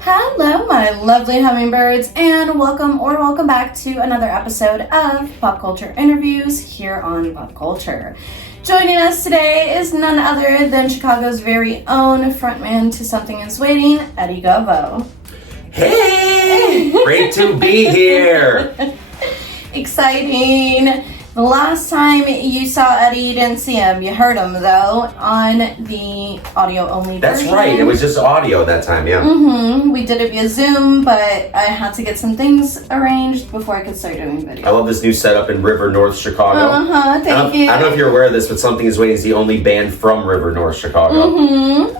Hello, my lovely hummingbirds, and welcome back to another episode of Pop Culture Interviews here on Pop Culture. Joining us today is none other than Chicago's very own frontman to Something Is Waiting, Eddie Gobo. Hey! Great to be here! Exciting! The last time you saw Eddie, you didn't see him. You heard him, though, on the audio-only version. That's right. It was just audio that time, yeah. We did it via Zoom, but I had to get some things arranged before I could start doing video. I love this new setup in River North, Chicago. Thank you. I don't know if you're aware of this, but Something Is Waiting is the only band from River North, Chicago.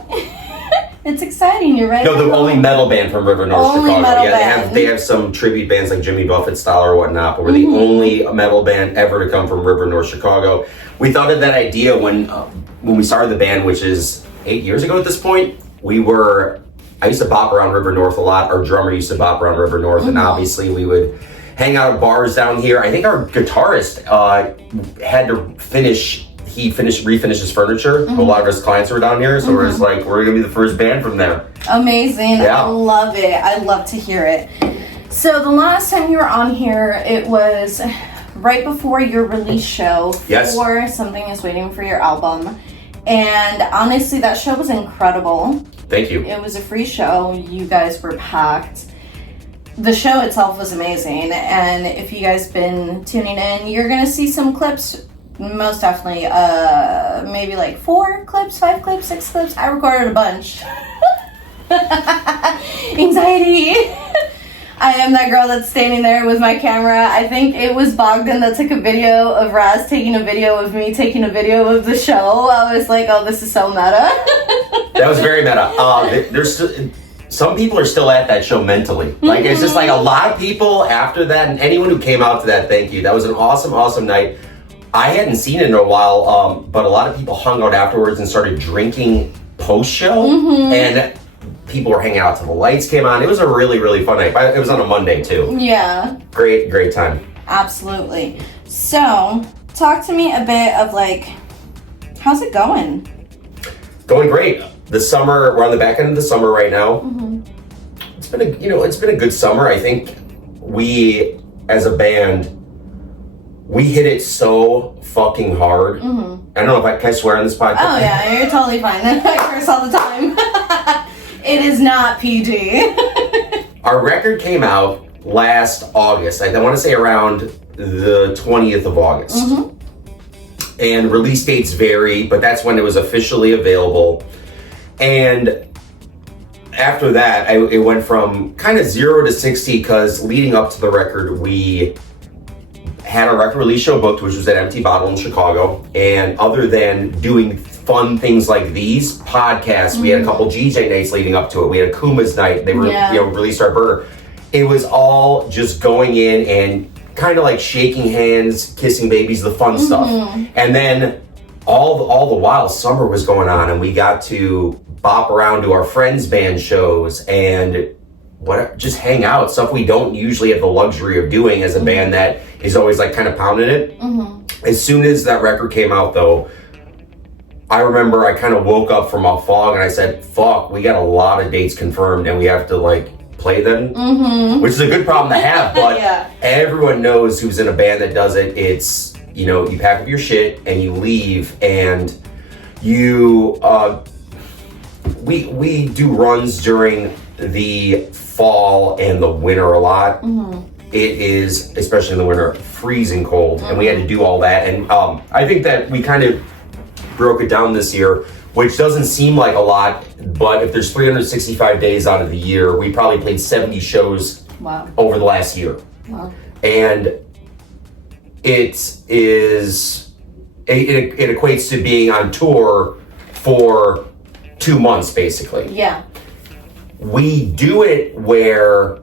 It's exciting, you're right. No, the only metal band from River North, only Chicago. Metal Yeah, band. they have some tribute bands like Jimmy Buffett style or whatnot, but we're the only metal band ever to come from River North, Chicago. We thought of that idea when we started the band, which is 8 years ago at this point. I used to bop around River North a lot. Our drummer used to bop around River North, and obviously we would hang out at bars down here. I think our guitarist had to refinish his furniture. A lot of his clients were down here, so we're just like, we're gonna be the first band from there. Amazing. Yeah. I love it. I love to hear it. So the last time you were on here, it was right before your release show for Something Is Waiting for your album. And honestly, that show was incredible. Thank you. It was a free show. You guys were packed. The show itself was amazing. And if you guys been tuning in, you're going to see some clips. Most definitely, maybe like 4 clips, 5 clips, 6 clips. I recorded a bunch. Anxiety. I am that girl that's standing there with my camera. I think it was Bogdan that took a video of Raz taking a video of me taking a video of the show. I was like, oh, this is so meta. That was very meta. There's some people are still at that show mentally. Like, it's just like a lot of people after that, and anyone who came out to that, thank you. That was an awesome, awesome night. I hadn't seen it in a while, but a lot of people hung out afterwards and started drinking post-show, and people were hanging out till the lights came on. It was a really, really fun night. It was on a Monday, too. Yeah. Great time. Absolutely. So, talk to me a bit of, like, how's it going? Going great. The summer, we're on the back end of the summer right now. It's been a good summer. I think we, as a band, we hit it so fucking hard. I don't know if can I swear on this podcast? Oh yeah, you're totally fine. I curse all the time. It is not PG. Our record came out last August. I want to say around the 20th of August. And release dates vary, but that's when it was officially available. And after that, it went from kind of 0 to 60 because leading up to the record, we had a record release show booked, which was at Empty Bottle in Chicago. And other than doing fun things like these podcasts, we had a couple GJ nights leading up to it. We had a Kuma's night. They released our burger. It was all just going in and kind of like shaking hands, kissing babies, the fun stuff. And then all the while, summer was going on, and we got to bop around to our friends' band shows and just hang out, stuff we don't usually have the luxury of doing as a band that is always like kind of pounding it. As soon as that record came out, though, I remember I kind of woke up from a fog and I said, fuck, we got a lot of dates confirmed and we have to like play them, which is a good problem to have, but everyone knows who's in a band that does it. It's, you pack up your shit and you leave, and we do runs during the fall and the winter a lot. It is, especially in the winter, freezing cold, and we had to do all that. And I think that we kind of broke it down this year, which doesn't seem like a lot, but if there's 365 days out of the year, we probably played 70 shows over the last year. And it equates to being on tour for 2 months, basically. Yeah. We do it where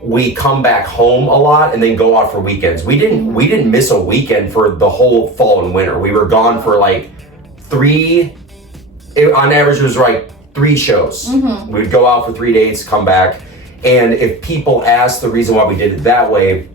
we come back home a lot and then go out for weekends. We didn't miss a weekend for the whole fall and winter. We were gone for like on average it was like 3 shows. We'd go out for 3 days, come back. And if people ask the reason why we did it that way,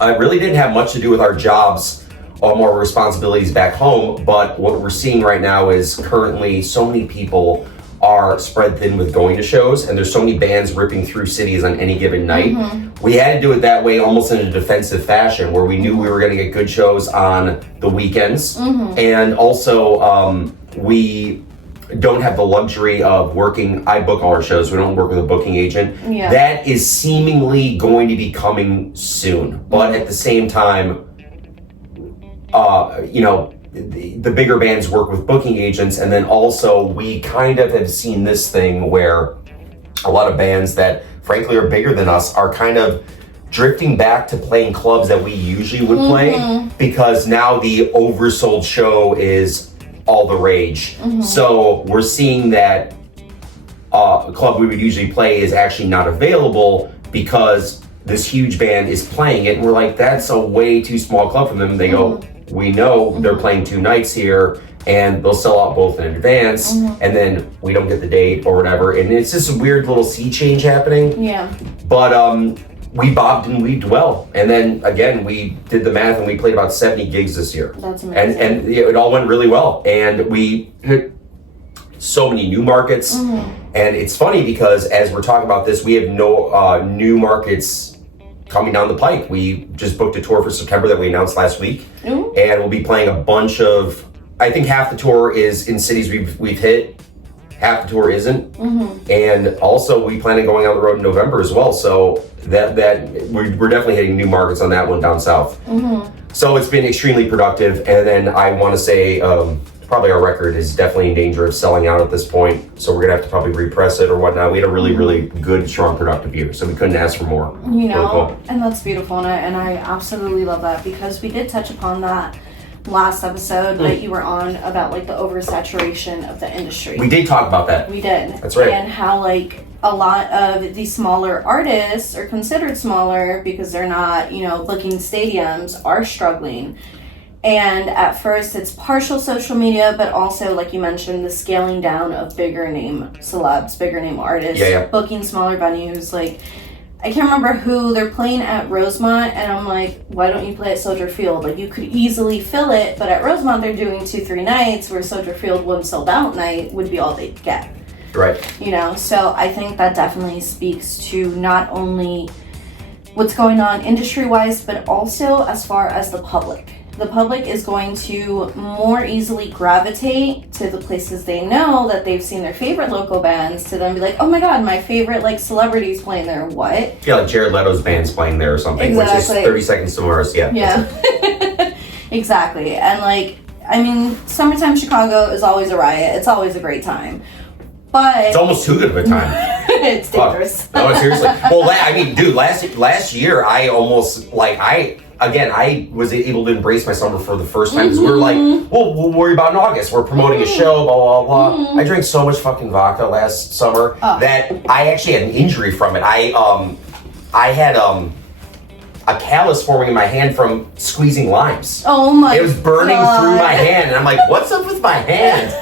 it really didn't have much to do with our jobs all more responsibilities back home. But what we're seeing right now is currently so many people are spread thin with going to shows, and there's so many bands ripping through cities on any given night. We had to do it that way, almost in a defensive fashion, where we knew we were going to get good shows on the weekends. And also we don't have the luxury of working. I book all our shows. We don't work with a booking agent. That is seemingly going to be coming soon, but at the same time, you know, the bigger bands work with booking agents, and then also we kind of have seen this thing where a lot of bands that frankly are bigger than us are kind of drifting back to playing clubs that we usually would play, because now the oversold show is all the rage. So we're seeing that a club we would usually play is actually not available because this huge band is playing it, and we're like, that's a way too small club for them. And they go, we know they're playing 2 nights here, and they'll sell out both in advance, and then we don't get the date or whatever. And it's just a weird little sea change happening. But we bobbed and weaved well. And then again, we did the math and we played about 70 gigs this year. That's amazing. And it all went really well. And we hit so many new markets. And it's funny because as we're talking about this, we have no new markets coming down the pike. We just booked a tour for September that we announced last week, and we'll be playing a bunch of, I think half the tour is in cities we've hit, half the tour isn't, and also we plan on going on the road in November as well, so that we're definitely hitting new markets on that one down south. So it's been extremely productive. And then I want to say probably our record is definitely in danger of selling out at this point, so we're gonna have to probably repress it or whatnot. We had a really good, strong, productive year, so we couldn't ask for more. You know, cool. And that's beautiful, and I absolutely love that, because we did touch upon that last episode that you were on about like the oversaturation of the industry. We did talk about that. We did. That's right. And how like a lot of these smaller artists are considered smaller because they're not, you know, booking stadiums, are struggling. And at first it's partial social media, but also, like you mentioned, the scaling down of bigger name celebs, bigger name artists, booking smaller venues. Like, I can't remember who they're playing at Rosemont, and I'm like, why don't you play at Soldier Field? Like, you could easily fill it, but at Rosemont they're doing 2-3 nights, where Soldier Field, one sold out night would be all they'd get. Right. You know, so I think that definitely speaks to not only what's going on industry-wise, but also as far as the public. The public is going to more easily gravitate to the places they know that they've seen their favorite local bands, to then be like, oh my god, my favorite like celebrity's playing there. What? Yeah, like Jared Leto's band's playing there or something, exactly. Which is 30 Seconds to Mars. Yeah. Exactly. And like, I mean, summertime Chicago is always a riot. It's always a great time. But it's almost too good of a time. It's dangerous. No, seriously. Well, I mean, dude, last year I almost I was able to embrace my summer for the first time, because we were like, well, we'll worry about in August. We're promoting a show, blah, blah, blah. I drank so much fucking vodka last summer that I actually had an injury from it. I had a callus forming in my hand from squeezing limes. Oh my god. It was burning through my hand, and I'm like, what's up with my hand?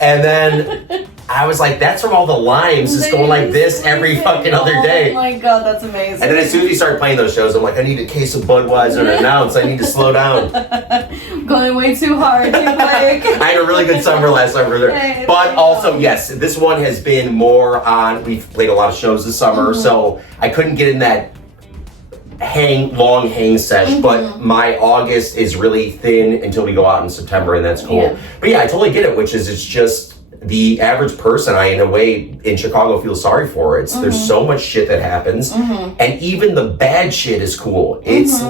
And then I was like, that's from all the limes just going like this every fucking other day. Oh my god, that's amazing. And then as soon as we started playing those shows, I'm like, I need a case of Budweiser to announce. I need to slow down. Going way too hard, too quick. I had a really good summer last summer there. Right, but also, yes, this one has been more on, we've played a lot of shows this summer, so I couldn't get in that long hang sesh, but my August is really thin until we go out in September, and that's cool. But yeah, I totally get it, which is, it's just the average person, in a way, in Chicago feel sorry for. It's there's so much shit that happens, and even the bad shit is cool. It's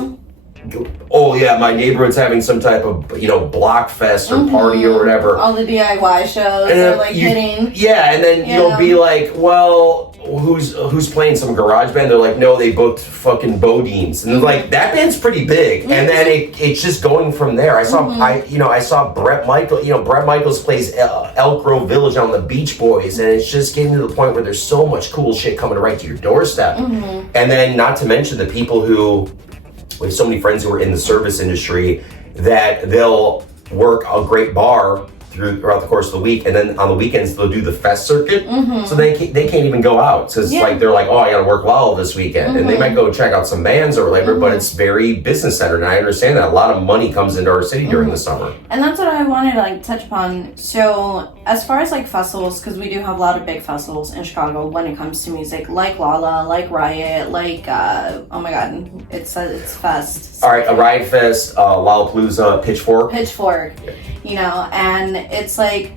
oh yeah, my neighborhood's having some type of block fest or party or whatever. All the DIY shows are like hitting. Yeah, and then you'll be like, well, who's playing some garage band? They're like, no, they booked fucking Bodines, and they're like, that band's pretty big. And then it's just going from there. I saw I saw Brett Michaels. Brett Michaels plays Elk Grove Village on the Beach Boys, and it's just getting to the point where there's so much cool shit coming right to your doorstep. And then not to mention the people who, we have so many friends who are in the service industry that they'll work a great bar throughout the course of the week, and then on the weekends they'll do the fest circuit. So they can't even go out. So it's like they're like, oh, I got to work Lala this weekend, and they might go check out some bands or whatever. But it's very business centered, and I understand that a lot of money comes into our city during the summer. And that's what I wanted to like touch upon. So as far as like festivals, because we do have a lot of big festivals in Chicago when it comes to music, like Lala, like Riot, like oh my god, it's fest. All right, a Riot Fest, Lollapalooza, Pitchfork. You know, and it's like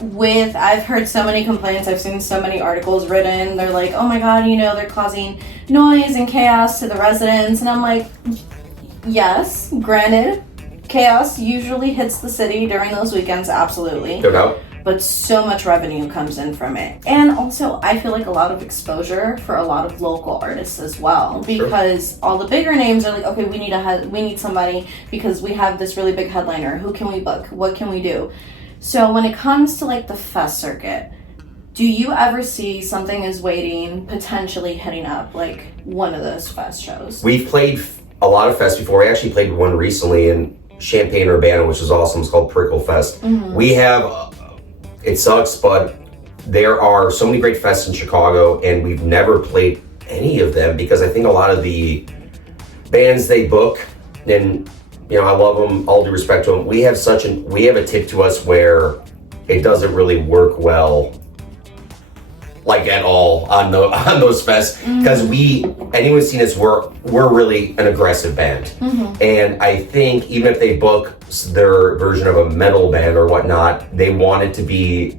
I've heard so many complaints, I've seen so many articles written, they're like, oh my god, you know, they're causing noise and chaos to the residents, and I'm like, yes, granted, chaos usually hits the city during those weekends, absolutely. No doubt. But so much revenue comes in from it. And also, I feel like a lot of exposure for a lot of local artists as well. Because all the bigger names are like, okay, we need somebody because we have this really big headliner. Who can we book? What can we do? So when it comes to like the fest circuit, do you ever see something is waiting, potentially hitting up like one of those fest shows? We've played a lot of fests before. We actually played one recently in Champaign-Urbana, which is awesome. It's called Prickle Fest. We have... It sucks, but there are so many great fests in Chicago, and we've never played any of them because I think a lot of the bands they book, and you know, I love them, all due respect to them. We have a tick to us where it doesn't really work well, like at all on those fests, because anyone's seen us, we're really an aggressive band, and I think even if they book their version of a metal band or whatnot, they want it to be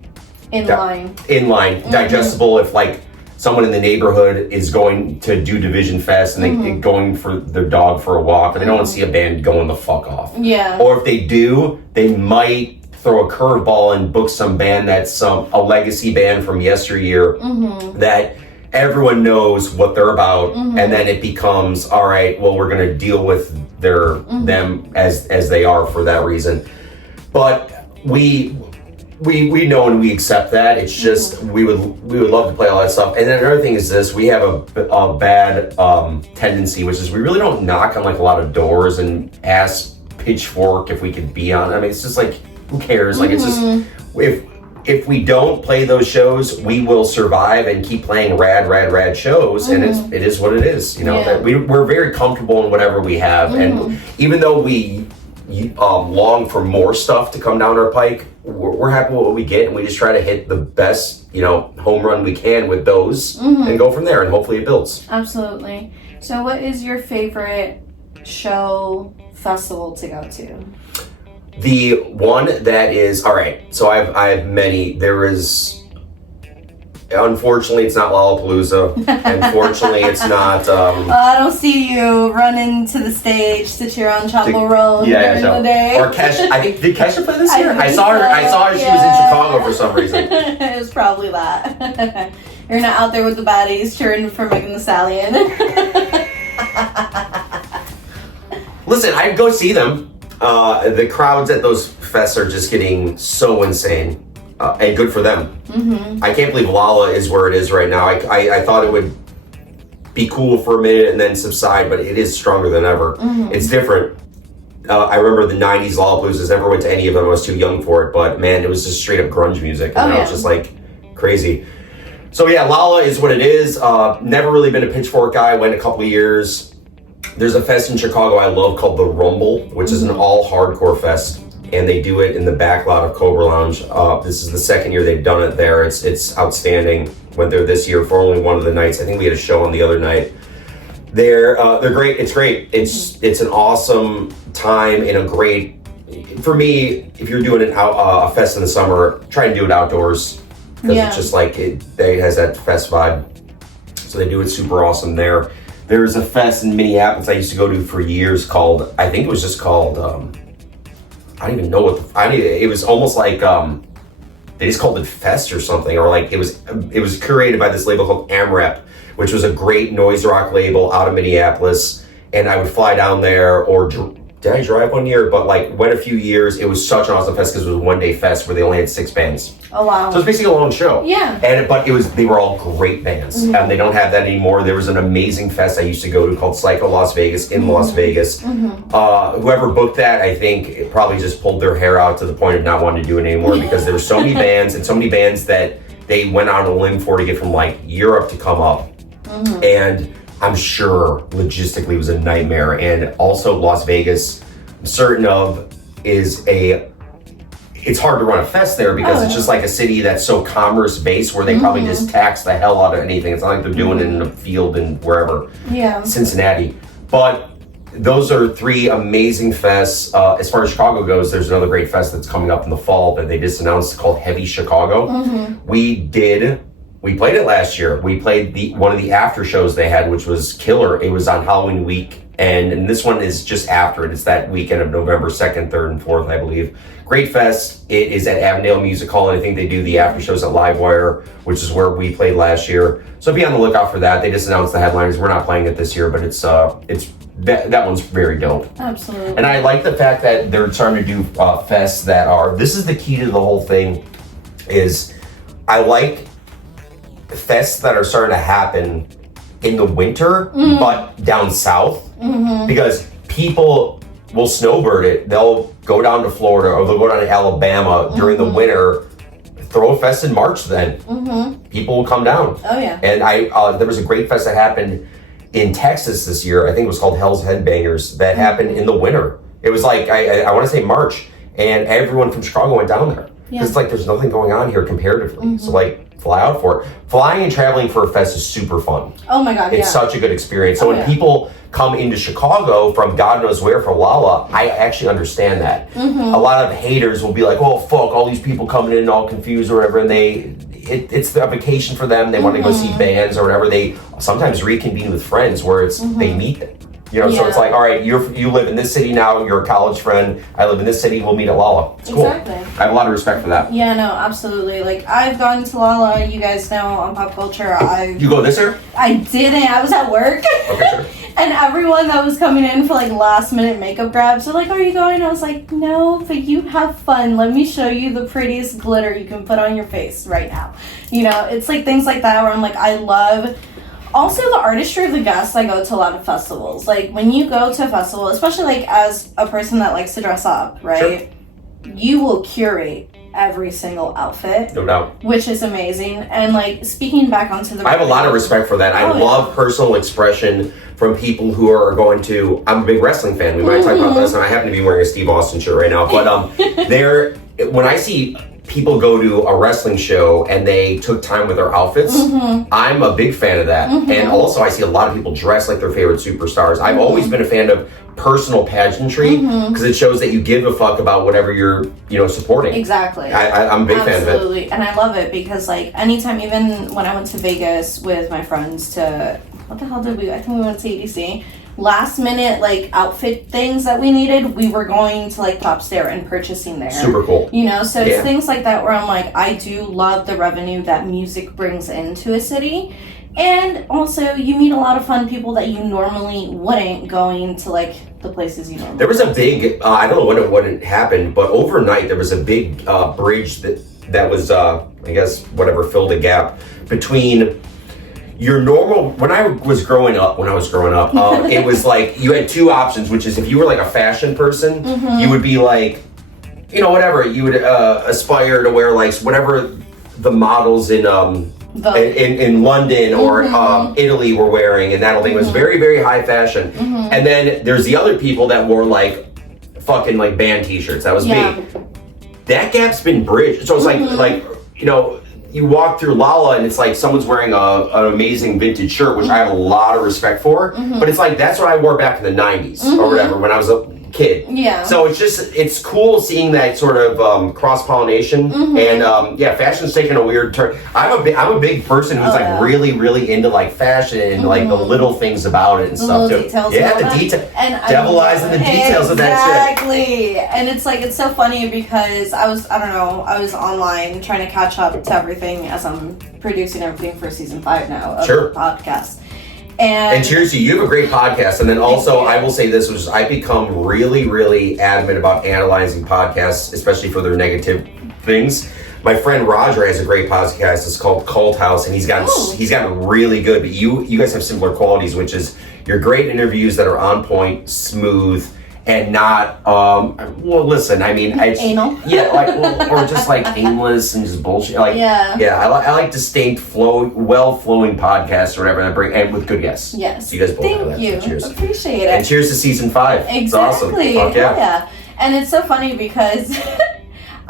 in line, digestible. If like someone in the neighborhood is going to do Division Fest and they're going for their dog for a walk, and they don't want to see a band going the fuck off. Yeah. Or if they do, they might throw a curveball and book some band that's a legacy band from yesteryear that everyone knows what they're about, and then it becomes, all right, well, we're going to deal with them as they are for that reason. But we know and we accept that. It's just we would love to play all that stuff. And then another thing is this: we have a bad tendency, which is we really don't knock on like a lot of doors and ask Pitchfork if we could be on. I mean, it's just like, who cares? Like, it's just if we don't play those shows, we will survive and keep playing rad shows, and it is what it is. You know, that we're very comfortable in whatever we have, and even though we long for more stuff to come down our pike, we're happy with what we get, and we just try to hit the best, you know, home run we can with those, and go from there, and hopefully it builds. Absolutely. So, what is your favorite show festival to go to? The one that is, all right, so I have many. There is, unfortunately, it's not Lollapalooza. Unfortunately, it's not... I don't see you running to the stage to cheer on Chapel Roan during the day. Or Kesha. I think, did Kesha play this year? I saw her, she was in Chicago for some reason. It was probably that. You're not out there with the baddies cheering for Megan Thee Stallion. Listen, I'd go see them. The crowds at those fests are just getting so insane, and good for them. I can't believe Lala is where it is right now. I thought it would be cool for a minute and then subside, but it is stronger than ever. It's different. I remember the 90s Lollapaloozas. Never went to any of them. I was too young for it, but man, it was just straight up grunge music, and I was just like crazy. So yeah, Lala is what it is. Never really been a Pitchfork guy. Went a couple of years. There's a fest in Chicago I love called The Rumble, which is an all-hardcore fest, and they do it in the back lot of Cobra Lounge. This is the second year they've done it there. It's outstanding. Went there this year for only one of the nights. I think we had a show on the other night. They're great. It's great. It's an awesome time and a great... For me, if you're doing a fest in the summer, try to do it outdoors, because it's just like, it has that fest vibe. So they do it super awesome there. There's a fest in Minneapolis I used to go to for years called, I think it was just called, I don't even know it was almost like, they just called it Fest or something, or like it was curated by this label called AMREP, which was a great noise rock label out of Minneapolis, and I would fly down there, or did I drive one year? But like went a few years. It was such an awesome fest because it was a 1-day fest where they only had 6 bands. Oh wow! So it's basically a long show. Yeah. But they were all great bands, and they don't have that anymore. There was an amazing fest I used to go to called Psycho Las Vegas in Las Vegas. Whoever booked that, I think, it probably just pulled their hair out to the point of not wanting to do it anymore because there were so many bands and so many bands that they went on a limb for to get from like Europe to come up, and I'm sure logistically it was a nightmare. And also Las Vegas, I'm certain of, it's hard to run a fest there because it's just like a city that's so commerce based where they probably just tax the hell out of anything. It's not like they're doing it in a field in wherever, Cincinnati. But those are 3 amazing fests. As far as Chicago goes, there's another great fest that's coming up in the fall that they just announced called Heavy Chicago. We played it last year. We played one of the after shows they had, which was killer. It was on Halloween week, and this one is just after it. It's that weekend of November 2nd, 3rd, and 4th, I believe. Great fest. It is at Avondale Music Hall, and I think they do the after shows at Livewire, which is where we played last year. So be on the lookout for that. They just announced the headliners. We're not playing it this year, but it's that one's very dope. Absolutely. And I like the fact that they're starting to do fests that are. This is the key to the whole thing. Is I like fests that are starting to happen in the winter, but down south, because people will snowbird it. They'll go down to Florida or they'll go down to Alabama during the winter, throw a fest in March then. People will come down. Oh yeah. And there was a great fest that happened in Texas this year. I think it was called Hell's Headbangers that happened in the winter. It was like, I want to say March, and everyone from Chicago went down there. Because it's like there's nothing going on here comparatively. So like, fly out for it. Flying and traveling for a fest is super fun. Oh my God, it's such a good experience. So when people come into Chicago from God knows where for Lala, I actually understand that. A lot of haters will be like, oh fuck, all these people coming in all confused or whatever, and it's a vacation for them. They want to go see bands or whatever. They sometimes reconvene with friends where it's they meet them. You know, so it's like, all right, you live in this city now, you're a college friend, I live in this city, we'll meet at Lala. It's cool. Exactly. I have a lot of respect for that. Yeah, no, absolutely. Like, I've gone to Lala, you guys know, on Pop Culture. You go this year? I didn't. I was at work. Okay, sure. And everyone that was coming in for, like, last-minute makeup grabs, they're like, are you going? I was like, no, but you have fun. Let me show you the prettiest glitter you can put on your face right now. You know, it's, like, things like that where I'm like, I love... Also, the artistry of the guests. I go to a lot of festivals. Like, when you go to a festival, especially, like, as a person that likes to dress up, right? Sure. You will curate every single outfit. No doubt. Which is amazing. And, like, speaking back onto the... I have a lot of respect for that. I love personal expression from people who are going to... I'm a big wrestling fan. We might talk about this, and I happen to be wearing a Steve Austin shirt right now. But when I see... people go to a wrestling show and they took time with their outfits. I'm a big fan of that. And also I see a lot of people dress like their favorite superstars. I've always been a fan of personal pageantry because it shows that you give a fuck about whatever you're, supporting. Exactly. I'm a big fan of it. Absolutely. And I love it because like anytime, even when I went to Vegas with my friends to, what the hell did we, I think we went to EDC. Last minute like outfit things that we needed, we were going to like Tops there and purchasing there. Super cool. So it's things like that where I'm like, I do love the revenue that music brings into a city. And also you meet a lot of fun people that you normally wouldn't going to like the places you normally. There was a big, I don't know when it happened, but overnight there was a big bridge that was, I guess, whatever, filled a gap between your normal, when I was growing up, it was like, you had 2 options, which is if you were like a fashion person, you would be like, whatever, you would aspire to wear like whatever the models in London or Italy were wearing, and that whole thing was very, very high fashion. And then there's the other people that wore like fucking like band t-shirts. That was me. That gap's been bridged. So it's like, you walk through Lala and it's like someone's wearing an amazing vintage shirt, which I have a lot of respect for, but it's like, that's what I wore back in the 90s or whatever when I was a kid. Yeah. So it's cool seeing that sort of cross-pollination and fashion's taking a weird turn. I'm a big person who's really, really into like fashion and like the little things about it and stuff too. Yeah, the detail. Devil eyes in the details of that shit. Exactly. And it's like, it's so funny because I was online trying to catch up to everything as I'm producing everything for season 5 now of the podcast. And cheers to you. You have a great podcast. And then also, I will say this, which is I've become really, really adamant about analyzing podcasts, especially for their negative things. My friend Roger has a great podcast. It's called Culthouse, and he's gotten really good. But you guys have similar qualities, which is you're great interviews that are on point, smooth, and not well. Listen, I mean, anal. Yeah, like or just like aimless and just bullshit. Like I like distinct, flowing podcasts or whatever that bring and with good guests. Yes, you guys both have that. Thank you. So cheers. Appreciate it. And cheers to season 5. Exactly. It's awesome. Fuck yeah. And it's so funny because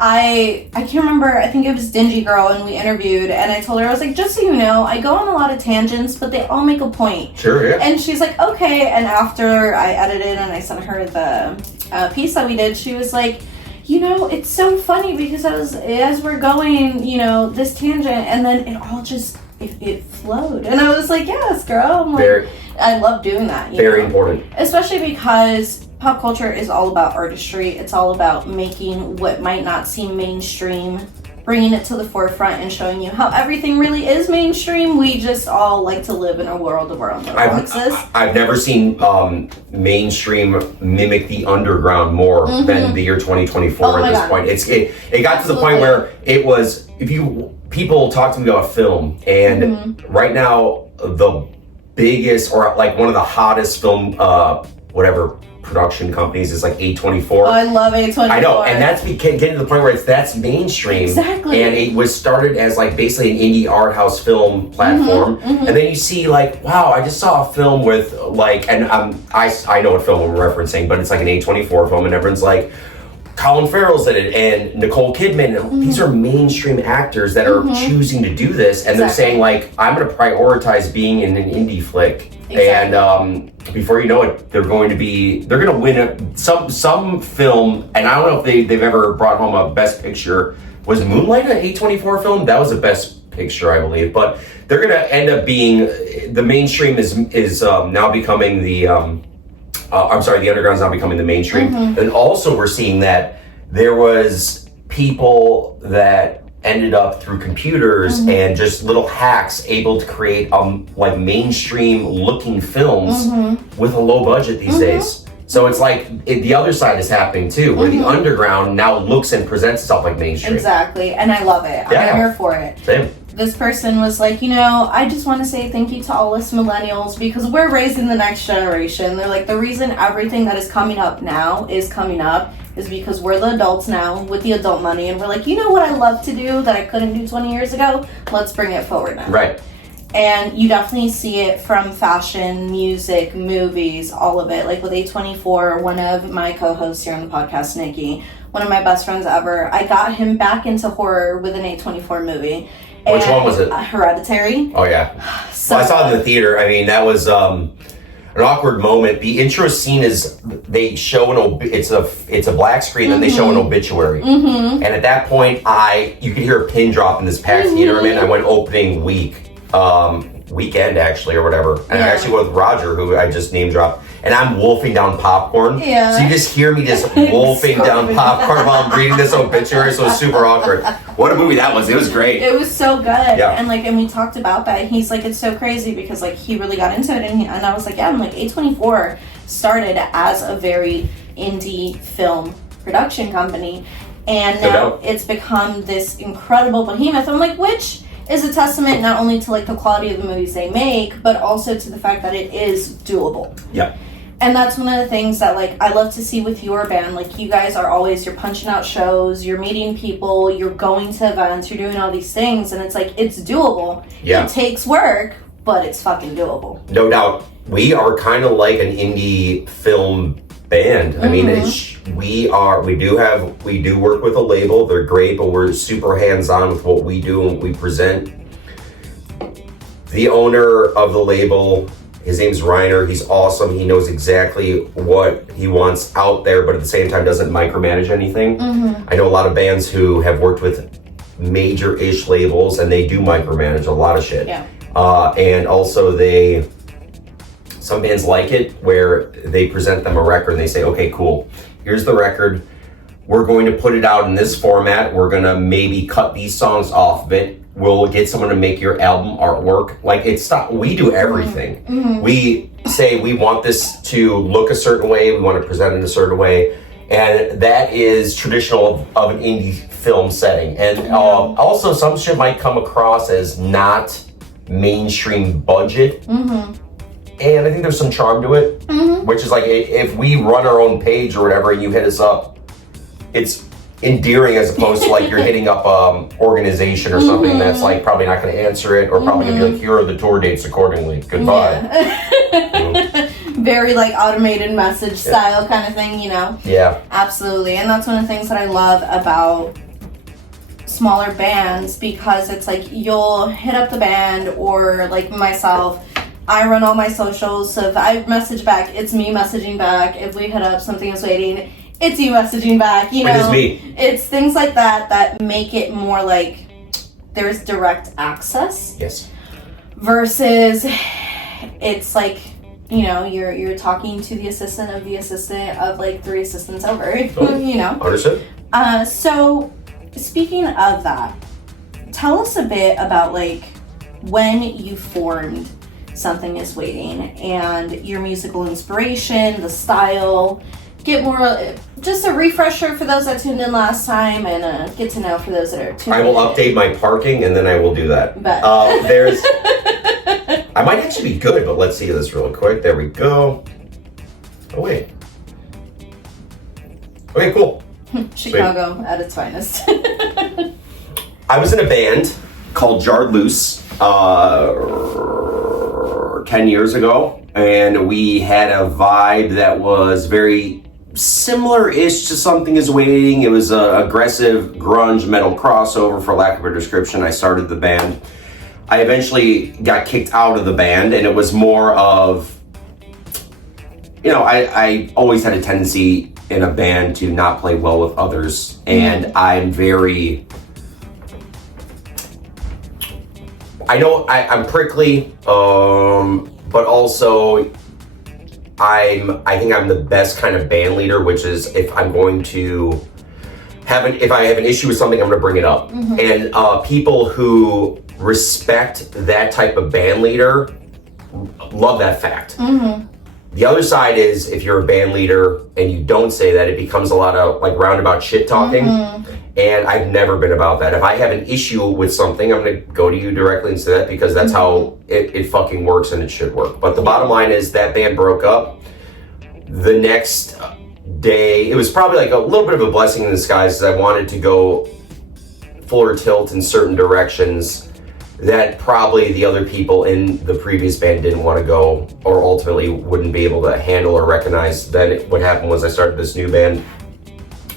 I can't remember, I think it was Dingy Girl, and we interviewed, and I told her, I was like, just so you know, I go on a lot of tangents, but they all make a point. Sure, yeah. And she's like, okay. And after I edited and I sent her the piece that we did, she was like, you know, it's so funny because as we're going, you know, this tangent, and then it all just, it flowed. And I was like, yes, girl. I'm like, I love doing that. Very important. Especially because pop culture is all about artistry. It's all about making what might not seem mainstream, bringing it to the forefront and showing you how everything really is mainstream. We just all like to live in a world of our own little boxes. I've never seen mainstream mimic the underground more than the year 2024 at this point. It got to the point where it was, people talk to me about film, and right now the biggest, or like one of the hottest film production companies is like A24. Oh, I love A24. I know, and that's getting to the point where that's mainstream. Exactly. And it was started as like basically an indie art house film platform, and then you see like, wow, I just saw a film with like, and I know what film I'm referencing, but it's like an A24 film, and everyone's like, Colin Farrell's in it, and Nicole Kidman. These are mainstream actors that are choosing to do this, and they're saying like, I'm going to prioritize being in an indie flick. Exactly. And before you know it, they're going to win some film, and I don't know if they've ever brought home a Best Picture. Was Moonlight an A24 film? That was a Best Picture, I believe. But they're going to end up being, the mainstream is now becoming the underground's now becoming the mainstream. And also we're seeing that there was people that ended up through computers and just little hacks able to create like mainstream looking films with a low budget these days. So it's like the other side is happening too, where the underground now looks and presents itself like mainstream. Exactly, and I love it. I'm here for it. Same. This person was like, you know, I just want to say thank you to all us millennials because we're raising the next generation. They're like, the reason everything that is coming up now is coming up is because we're the adults now with the adult money, and we're like, you know what I love to do that I couldn't do 20 years ago? Let's bring it forward now. Right. And you definitely see it from fashion, music, movies, all of it. Like with A24, one of my co-hosts here on the podcast, Nikki, one of my best friends ever, I got him back into horror with an A24 movie. Which one was it? Hereditary. Oh yeah. Well, I saw it in the theater. I mean, that was an awkward moment. The intro scene is they show it's a black screen, then they show an obituary, and at that point, you could hear a pin drop in this packed theater. I went opening weekend actually or whatever, and I actually went with Roger, who I just name dropped. And I'm wolfing down popcorn. Yeah. So you just hear me just wolfing down popcorn while I'm reading this obituary, so it's super awkward. What a movie that was. It was great. It was so good. Yeah. And we talked about that. And he's like, it's so crazy because like he really got into it. And I was like, yeah, I'm like, A24 started as a very indie film production company. And now it's become this incredible behemoth. I'm like, which is a testament not only to like the quality of the movies they make, but also to the fact that it is doable. Yeah. And that's one of the things that like I love to see with your band. Like you guys are always, you're punching out shows, you're meeting people, you're going to events, you're doing all these things, and it's like, it's doable. Yeah. It takes work, but it's fucking doable. No doubt. We are kind of like an indie film band. I mean, we do work with a label. They're great, but we're super hands-on with what we do and what we present. The owner of the label, his name's Reiner. He's awesome. He knows exactly what he wants out there, but at the same time doesn't micromanage anything. I know a lot of bands who have worked with major-ish labels, and they do micromanage a lot of shit. Yeah. And also some bands like it where they present them a record and they say, okay, cool, here's the record. We're going to put it out in this format. We're going to maybe cut these songs off of it. we'll get someone to make your album artwork. Like, it's not, we do everything. Mm-hmm. We say we want this to look a certain way, we want to present it a certain way, and that is traditional of an indie film setting. And also, some shit might come across as not mainstream budget. And I think there's some charm to it, which is like, if we run our own page or whatever and you hit us up, it's endearing as opposed to like you're hitting up organization or something that's like probably not going to answer it, or probably going to be like, here are the tour dates accordingly, goodbye. Very like automated message style kind of thing, you know? Yeah. Absolutely. And that's one of the things that I love about smaller bands, because it's like you'll hit up the band, or like myself, I run all my socials, so if I message back, it's me messaging back. If we hit up something is waiting, it's you messaging back, you know? It is me. It's things like that that make it more like there's direct access. Yes. Versus it's like, you know, you're talking to the assistant of like 3 assistants over, you know? Understood. So speaking of that, tell us a bit about like when you formed Something Is Waiting and your musical inspiration, the style. Get more, just a refresher for those that tuned in last time, and get to know for those that are tuned in. I will update my parking and then I will do that. But there's, I might actually be good, but let's see this real quick. There we go. Oh wait. Okay, cool. Chicago Sweet. At its finest. I was in a band called Jarred Loose 10 years ago, and we had a vibe that was very similar-ish to Something Is Waiting. It was an aggressive grunge metal crossover, for lack of a description. I started the band. I eventually got kicked out of the band, and it was more of, you know, I always had a tendency in a band to not play well with others, and I'm very, I'm prickly, but also I think I'm the best kind of band leader, which is if I'm going to if I have an issue with something, I'm going to bring it up. And people who respect that type of band leader love that fact. The other side is, if you're a band leader and you don't say that, it becomes a lot of like roundabout shit talking. And I've never been about that. If I have an issue with something, I'm going to go to you directly and say that, because that's how it fucking works, and it should work. But the bottom line is that band broke up. The next day, it was probably like a little bit of a blessing in disguise, because I wanted to go fuller tilt in certain directions that probably the other people in the previous band didn't want to go, or ultimately wouldn't be able to handle or recognize. Then what happened was I started this new band,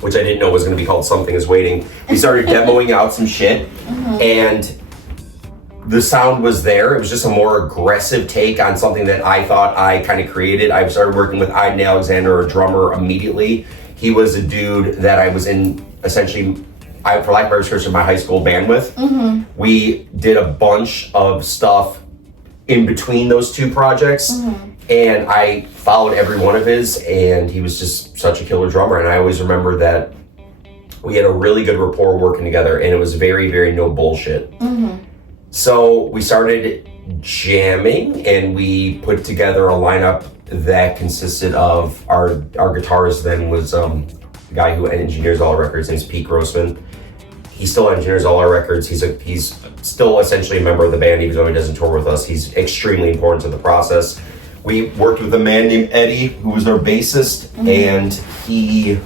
which I didn't know was going to be called Something Is Waiting. We started demoing out some shit, and the sound was there. It was just a more aggressive take on something that I thought I kind of created. I started working with Aiden Alexander, a drummer, immediately. He was a dude that I was in, essentially, for lack of a better description, my high school band with. We did a bunch of stuff in between those two projects, and I followed every one of his, and he was just such a killer drummer. And I always remember that we had a really good rapport working together, and it was very, very no bullshit. So we started jamming, and we put together a lineup that consisted of our guitarist then was the guy who engineers all our records. His name's Pete Grossman. He still engineers all our records. He's still essentially a member of the band, even though he doesn't tour with us. He's extremely important to the process. We worked with a man named Eddie, who was our bassist, and he,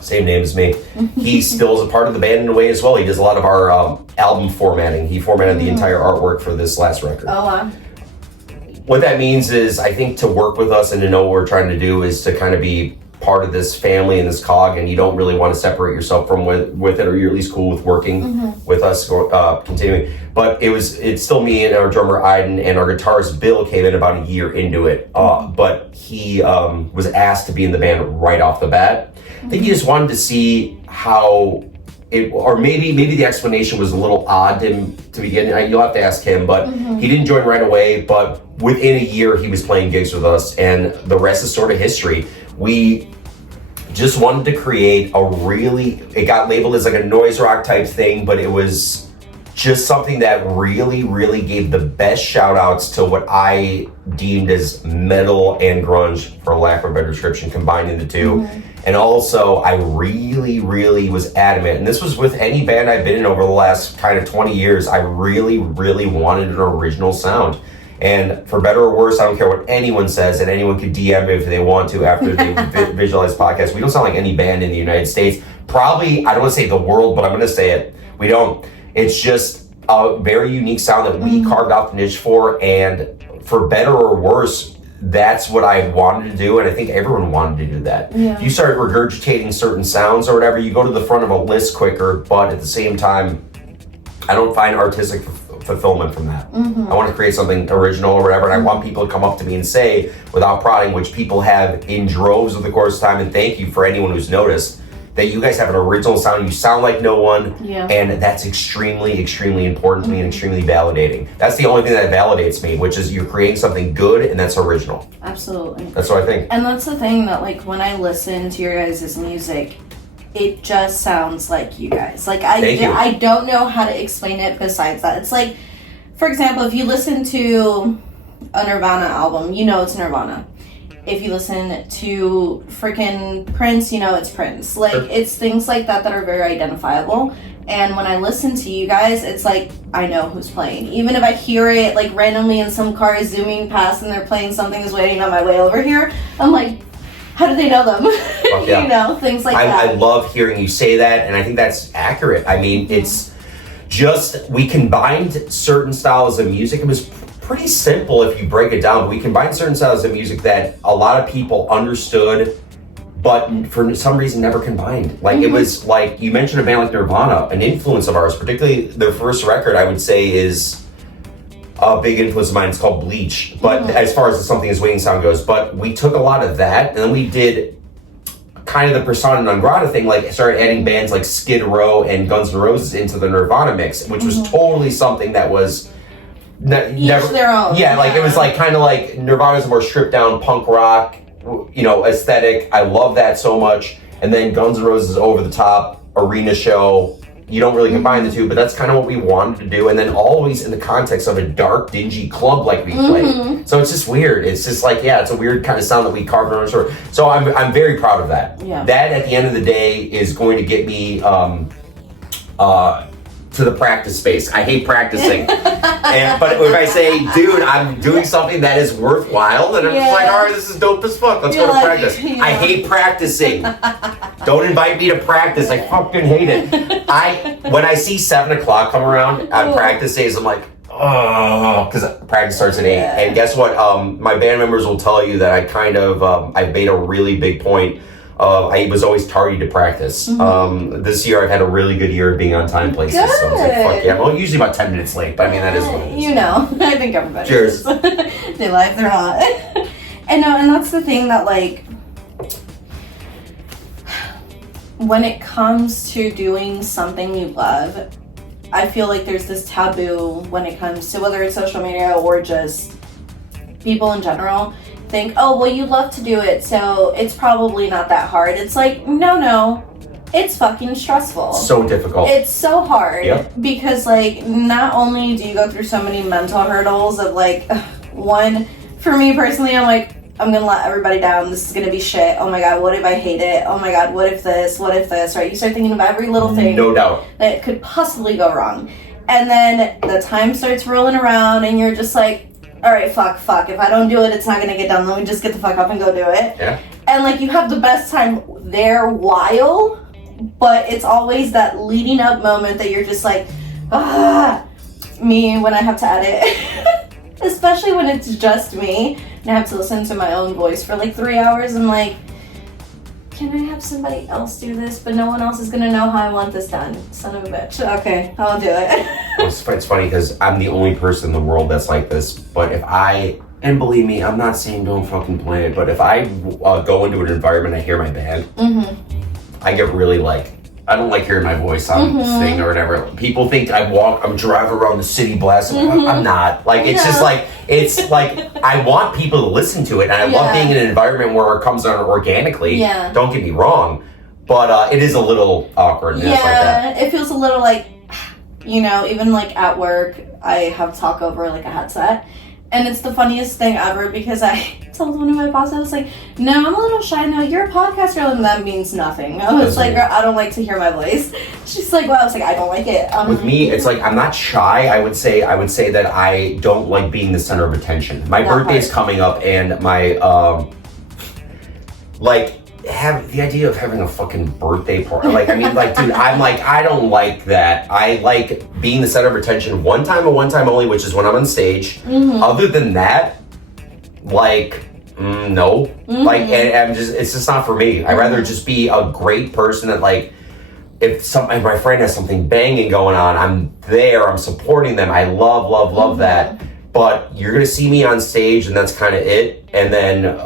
same name as me, he still is a part of the band in a way as well. He does a lot of our album formatting. He formatted the entire artwork for this last record. Oh, wow. What that means is, I think to work with us and to know what we're trying to do is to kind of be part of this family and this cog, and you don't really want to separate yourself from with it, or you're at least cool with working with us, continuing. But it's still me and our drummer Aiden, and our guitarist Bill came in about a year into it, but he was asked to be in the band right off the bat. I think he just wanted to see how it, or maybe the explanation was a little odd to him to begin. You'll have to ask him, but he didn't join right away. But within a year, he was playing gigs with us, and the rest is sort of history. We just wanted to create it got labeled as like a noise rock type thing, but it was just something that really, really gave the best shout outs to what I deemed as metal and grunge, for lack of a better description, combining the two. And also, I really, really was adamant, and this was with any band I've been in over the last kind of 20 years, I really, really wanted an original sound. And for better or worse, I don't care what anyone says, and anyone can DM me if they want to after they visualize podcasts. We don't sound like any band in the United States. Probably, I don't want to say the world, but I'm going to say it. We don't. It's just a very unique sound that we carved out the niche for, and for better or worse, that's what I wanted to do, and I think everyone wanted to do that. Yeah. If you start regurgitating certain sounds or whatever, you go to the front of a list quicker, but at the same time, I don't find artistic fulfillment from that. I want to create something original or whatever, and I want people to come up to me and say, without prodding, which people have in droves over the course of time, and thank you for anyone who's noticed, that you guys have an original sound. You sound like no one, and that's extremely, extremely important to me and extremely validating. That's the only thing that validates me, which is you're creating something good and that's original. Absolutely. That's what I think. And that's the thing that, like, when I listen to your guys' music, it just sounds like you guys. Like, I don't know how to explain it besides that. It's like, for example, if you listen to a Nirvana album, you know it's Nirvana. If you listen to freaking Prince, you know it's Prince. Like, it's things like that that are very identifiable. And when I listen to you guys, it's like, I know who's playing. Even if I hear it, like, randomly in some car zooming past and they're playing Something Is Waiting on My Way Over Here, I'm like, how do they know them? Yeah. You know, things like that. I love hearing you say that, and I think that's accurate. I mean, it's just, we combined certain styles of music. It was pretty simple if you break it down, but we combined certain styles of music that a lot of people understood, but for some reason never combined. Like, it was like, you mentioned a band like Nirvana, an influence of ours, particularly their first record, I would say is a big influence of mine. It's called Bleach. But as far as the Something Is Waiting sound goes, but we took a lot of that, and then we did kind of the persona non grata thing, like started adding bands like Skid Row and Guns N' Roses into the Nirvana mix, which was totally something that was never their own. Yeah, like it was like kind of like Nirvana's a more stripped down punk rock, you know, aesthetic. I love that so much. And then Guns N' Roses over the top arena show. You don't really combine the two, but that's kind of what we wanted to do. And then always in the context of a dark, dingy club like we played. So it's just weird. It's just like, yeah, it's a weird kind of sound that we carved on our sword. So I'm very proud of that. Yeah. That at the end of the day is going to get me to the practice space. I hate practicing. But if I say, dude, I'm doing something that is worthwhile, then I'm just like, all right, this is dope as fuck. Let's go to practice. I hate practicing. Don't invite me to practice. I fucking hate it. When I see 7 o'clock come around on practice days, I'm like, oh, because practice starts at 8. And guess what? My band members will tell you that I kind of, I made a really big point. I was always tardy to practice. This year I've had a really good year of being on time places. Good. So I was like, fuck yeah. Well, usually about 10 minutes late, but I mean, that is what it is. You know, I think everybody Cheers. is. They lie if they're not. And no, and that's the thing that, like, when it comes to doing something you love, I feel like there's this taboo when it comes to whether it's social media or just people in general think, oh, well, you love to do it, so it's probably not that hard. It's like, no, it's fucking stressful. So difficult. It's so hard. Yep. Because, like, not only do you go through so many mental hurdles of, like, one, for me personally, I'm like, I'm gonna let everybody down. This is gonna be shit. Oh my god, what if I hate it? Oh my god, what if this? What if this? Right? You start thinking of every little thing. No doubt. That could possibly go wrong. And then the time starts rolling around and you're just like, all right, fuck. If I don't do it, it's not gonna get done. Let me just get the fuck up and go do it. Yeah. And, like, you have the best time there while, but it's always that leading up moment that you're just like, me when I have to edit. Especially when it's just me and I have to listen to my own voice for like 3 hours. I'm like, can I have somebody else do this? But no one else is gonna know how I want this done. Son of a bitch. Okay, I'll do it. It's funny because I'm the only person in the world that's like this. But if and believe me, I'm not saying don't fucking play it, but if I go into an environment, I hear my band, I get really like, I don't like hearing my voice on thing or whatever. People think I'm driving around the city blasting. I'm not. Like, it's just like, it's like, I want people to listen to it, and I love being in an environment where it comes out organically. Yeah. Don't get me wrong. But it is a little awkward. Yeah, like that. it feels a little like, You know, even like at work, I have talk over like a headset. And it's the funniest thing ever because I told one of my bosses, I was like, no, I'm a little shy now. You're a podcaster, and that means nothing. I was like, I don't like to hear my voice. She's like, well, I was like, I don't like it. With me, it's like, I'm not shy. I would say that I don't like being the center of attention. My birthday's coming up, and my, have the idea of having a fucking birthday party. Like, I mean, like, dude, I'm like, I don't like that. I like being the center of attention one time and one time only, which is when I'm on stage. Other than that, like, no. Like, and it's just not for me. I'd rather just be a great person that, like, if my friend has something banging going on, I'm there, I'm supporting them. I love that. But you're gonna see me on stage, and that's kind of it. And then,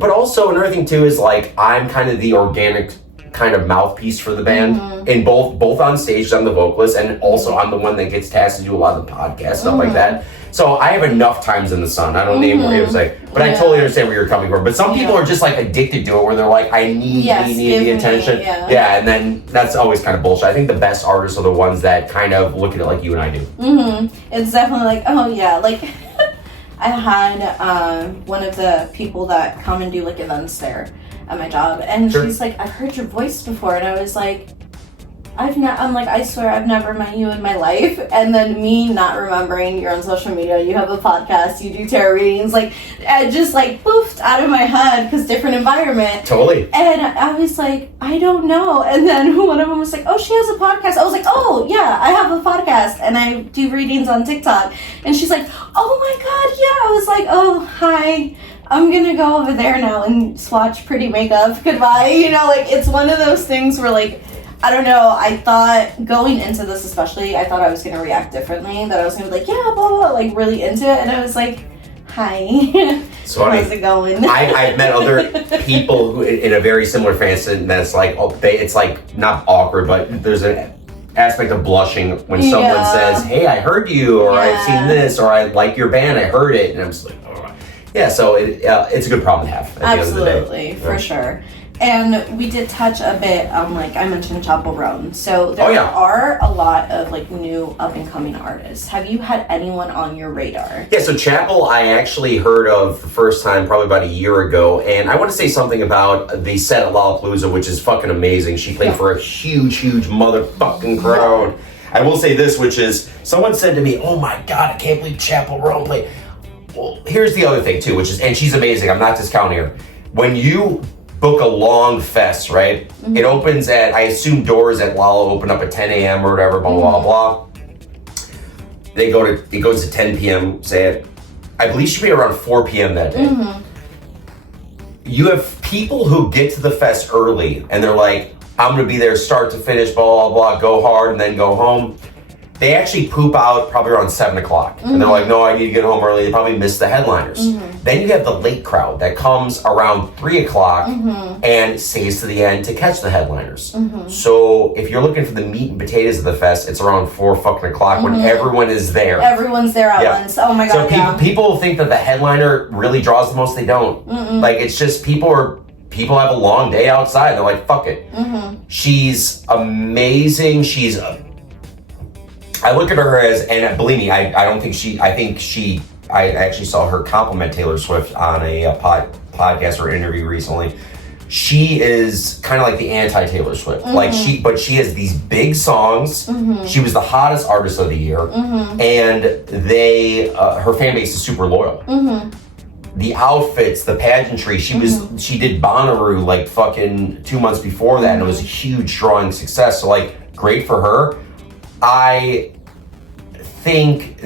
but also another thing too is like I'm kind of the organic kind of mouthpiece for the band. In both on stage, I'm the vocalist, and also I'm the one that gets tasked to do a lot of the podcasts, stuff like that. So I have enough times in the sun. I don't name what it was like, but I totally understand where you're coming from. But some people are just like addicted to it, where they're like, I need the attention. And then that's always kind of bullshit. I think the best artists are the ones that kind of look at it like you and I do. It's definitely like, oh yeah, like I had one of the people that come and do like events there at my job, and she's like, I've heard your voice before, and I was like, I'm like, I swear I've never met you in my life. And then me not remembering you're on social media, you have a podcast, you do tarot readings, like, it just like poofed out of my head because different environment. Totally. And I was like, I don't know. And then one of them was like, oh, she has a podcast. I was like, oh yeah, I have a podcast and I do readings on TikTok. And she's like, oh my God, yeah. I was like, oh, hi. I'm gonna go over there now and swatch pretty makeup. Goodbye. You know, like, it's one of those things where, like, I don't know, I thought going into this especially, I thought I was going to react differently, that I was going to be like, yeah, blah, blah, like really into it, and I was like, hi, it's funny. How's it going? I've met other people who, in a very similar fashion, that's like, it's like, not awkward, but there's an aspect of blushing when someone says, hey, I heard you, or I've seen this, or I like your band, I heard it, and I'm just like, oh. Yeah, so it's a good problem to have at Absolutely, the end of the day. For sure. And we did touch a bit on, like, I mentioned Chapel Roan. So there are a lot of, like, new up-and-coming artists. Have you had anyone on your radar? Yeah, so Chapel I actually heard of the first time probably about a year ago. And I want to say something about the set at Lollapalooza, which is fucking amazing. She played for a huge motherfucking crowd. I will say this, which is, someone said to me, oh my God, I can't believe Chapel Roan played. Well, here's the other thing, too, which is, and she's amazing, I'm not discounting her. When you book a long fest, right? It opens at, I assume doors at Lala open up at 10 a.m. or whatever, blah, blah. It goes to 10 p.m., say it. I believe she played around 4 p.m. that day. You have people who get to the fest early and they're like, I'm gonna be there start to finish, blah, blah, go hard and then go home. They actually poop out probably around 7 o'clock. And they're like, no, I need to get home early. They probably miss the headliners. Then you have the late crowd that comes around 3 o'clock and stays to the end to catch the headliners. So if you're looking for the meat and potatoes of the fest, it's around 4 fucking o'clock when everyone is there. Everyone's there at once. Oh my God, So people think that the headliner really draws the most. They don't. Like, it's just people have a long day outside. They're like, fuck it. She's amazing. I look at her as, and believe me, I actually saw her compliment Taylor Swift on a podcast or interview recently. She is kind of like the anti-Taylor Swift. But she has these big songs. She was the hottest artist of the year. And her fan base is super loyal. The outfits, the pageantry, she did Bonnaroo like fucking 2 months before that, and it was a huge drawing success. So like, great for her. I think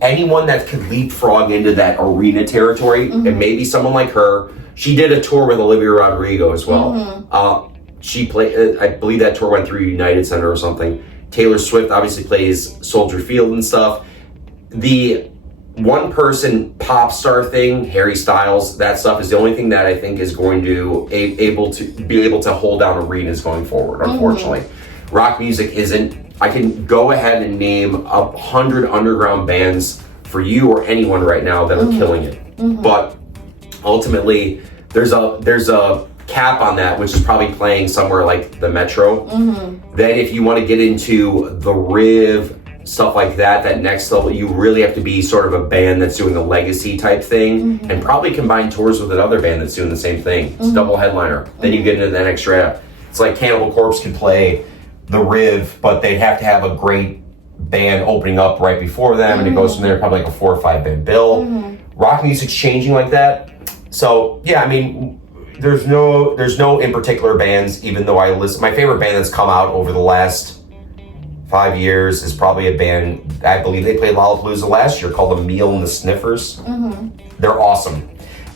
anyone that could leapfrog into that arena territory, and maybe someone like her. She did a tour with Olivia Rodrigo as well. She played, I believe that tour went through United Center or something. Taylor Swift obviously plays Soldier Field and stuff. The one person pop star thing, Harry Styles, that stuff is the only thing that I think is going to be able to hold down arenas going forward, unfortunately. Rock music isn't. I can go ahead and name 100 underground bands for you or anyone right now that are killing it. But ultimately, there's a cap on that, which is probably playing somewhere like the Metro. Then if you want to get into the Riv, stuff like that, that next level, you really have to be sort of a band that's doing a legacy type thing, and probably combine tours with another band that's doing the same thing. It's a double headliner. Then you get into the next strata. It's like Cannibal Corpse could play the Riv, but they'd have to have a great band opening up right before them, and it goes from there, probably like a 4 or 5 band bill. Rock music's changing like that. So yeah, I mean, there's no in particular bands, even though I listen. My favorite band that's come out over the last 5 years is probably a band, I believe they played Lollapalooza last year, called The Meal and the Sniffers. They're awesome.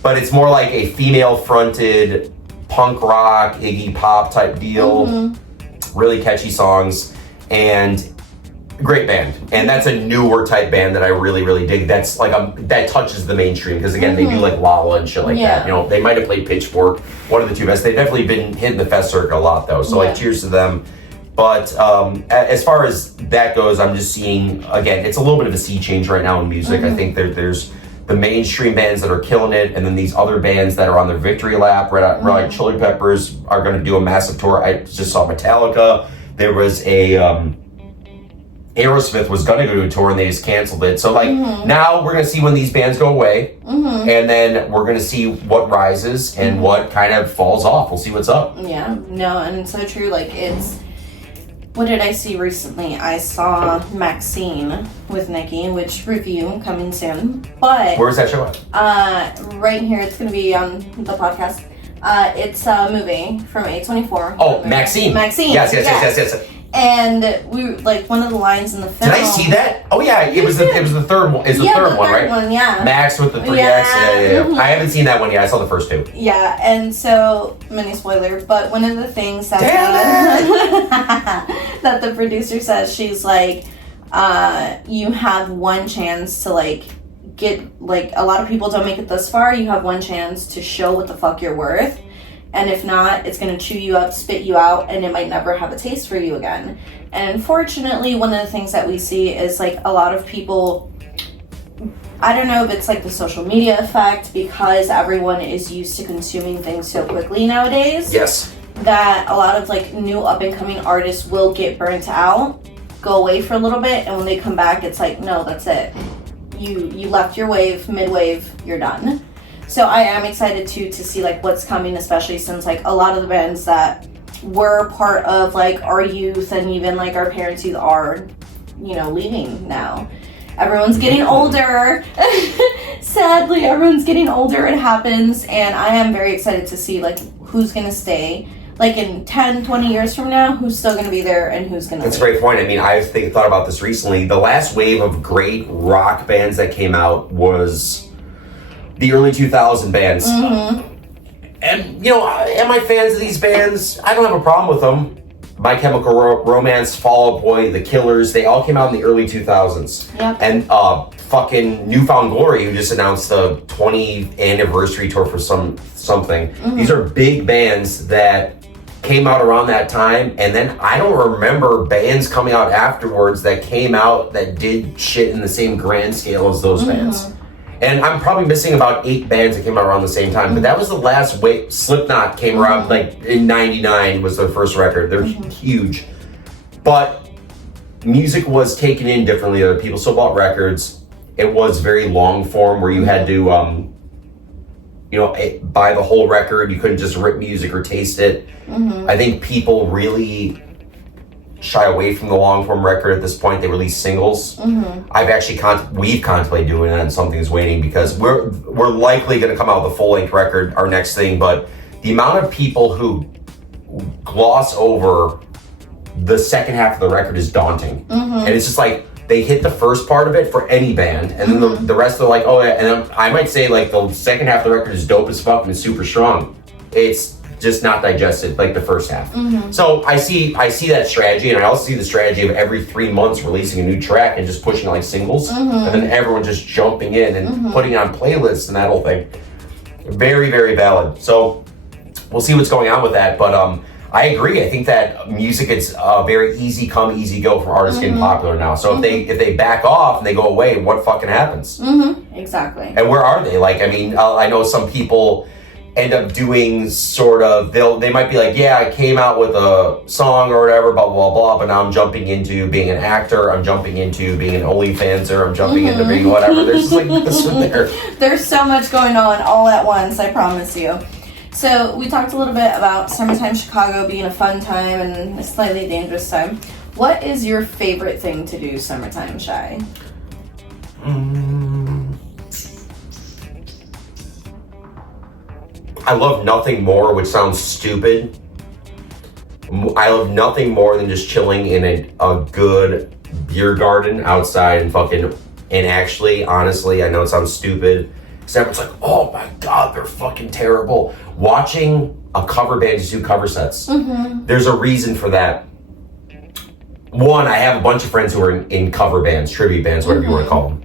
But it's more like a female-fronted punk rock, Iggy Pop type deal. Really catchy songs, and great band. And that's a newer type band that I really, really dig. That's like that touches the mainstream, because again, they do like Lala and shit like that. You know, they might have played Pitchfork, one of the two best. They've definitely been hitting the fest circuit a lot though. So like, cheers to them. But as far as that goes, I'm just seeing, again, it's a little bit of a sea change right now in music. I think there's the mainstream bands that are killing it, and then these other bands that are on their victory lap. Red Hot Chili Peppers are going to do a massive tour. I just saw Metallica. There was a Aerosmith was going to go to a tour and they just canceled it. So like now we're going to see when these bands go away, and then we're going to see what rises and what kind of falls off. We'll see what's up. Yeah, no, and it's so true. Like, it's, what did I see recently? I saw Maxine with Nikki, which review coming soon. But where's that show at? Right here. It's going to be on the podcast. It's a movie from A24. Oh, Maxine. Maxine. Yes. And we, like, one of the lines in the film. Did I see that? Oh yeah, it was the third one. It's the third one, right? One, yeah. Max with the 3X. Yeah. I haven't seen that one yet. I saw the first 2. Yeah, and so, mini spoiler, but one of the things that that the producer says, she's like, you have one chance to, like, get, like, a lot of people don't make it this far. You have one chance to show what the fuck you're worth. And if not, it's going to chew you up, spit you out, and it might never have a taste for you again. And unfortunately, one of the things that we see is, like, a lot of people, I don't know if it's like the social media effect, because everyone is used to consuming things so quickly nowadays. Yes. That a lot of, like, new up-and-coming artists will get burnt out, go away for a little bit, and when they come back, it's like, no, that's it. You left your wave, mid-wave, you're done. So I am excited to see, like, what's coming, especially since, like, a lot of the bands that were part of, like, our youth and even, like, our parents' youth are, you know, leaving now. Everyone's getting older. Sadly, everyone's getting older. It happens. And I am very excited to see, like, who's going to stay. Like, in 10, 20 years from now, who's still going to be there and who's going to That's a great point. I mean, I thought about this recently. The last wave of great rock bands that came out was the early 2000 bands. And, you know, am I fans of these bands? I don't have a problem with them. My Chemical Romance, Fall Out Boy, The Killers, they all came out in the early 2000s. Yep. And fucking Newfound Glory, who just announced the 20th anniversary tour for something. These are big bands that came out around that time, and then I don't remember bands coming out afterwards that came out that did shit in the same grand scale as those bands. And I'm probably missing about 8 bands that came out around the same time, but that was the last wave. Slipknot came around like in '99 was their first record. They're huge, but music was taken in differently. Other people still bought records. It was very long form where you had to, you know, buy the whole record. You couldn't just rip music or taste it. I think people really shy away from the long form record at this point. They release singles. I've actually we've contemplated doing that, and something's waiting, because we're likely going to come out with a full length record, our next thing. But the amount of people who gloss over the second half of the record is daunting, and it's just like they hit the first part of it for any band, and then the rest are like, oh yeah. And then I might say, like, the second half of the record is dope as fuck and is super strong. It's just not digested like the first half. So I see that strategy, and I also see the strategy of every 3 months releasing a new track and just pushing like singles, and then everyone just jumping in and putting it on playlists and that whole thing. Very, very valid. So we'll see what's going on with that, but I agree. I think that music, it's very easy come, easy go for artists getting popular now. So if they back off and they go away, what fucking happens? Exactly. And where are they? Like, I mean, I know some people end up doing sort of, they might be like, yeah, I came out with a song or whatever, blah, blah, blah, but now I'm jumping into being an actor, I'm jumping into being an OnlyFanser, I'm jumping into being whatever. There's like this one there. There's so much going on all at once, I promise you. So we talked a little bit about summertime Chicago being a fun time and a slightly dangerous time. What is your favorite thing to do summertime, Shy? I love nothing more, which sounds stupid. I love nothing more than just chilling in a good beer garden outside and actually, honestly, I know it sounds stupid, except it's like, oh my God, they're fucking terrible. Watching a cover band just do cover sets. There's a reason for that. One, I have a bunch of friends who are in cover bands, tribute bands, whatever you want to call them.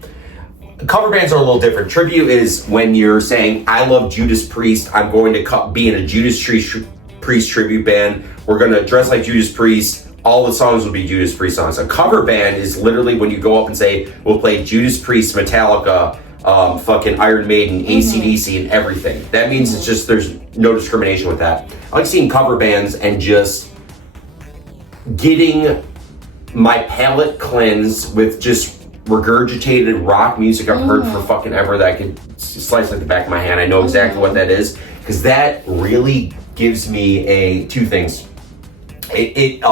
Cover bands are a little different. Tribute is when you're saying, I love Judas Priest, I'm going to be in a Judas Priest tribute band. We're going to dress like Judas Priest. All the songs will be Judas Priest songs. A cover band is literally when you go up and say, we'll play Judas Priest, Metallica, fucking Iron Maiden, AC/DC, and everything. That means it's just, there's no discrimination with that. I like seeing cover bands and just getting my palate cleansed with just regurgitated rock music I've heard for fucking ever that I could slice like the back of my hand. I know exactly what that is, because that really gives me two things. It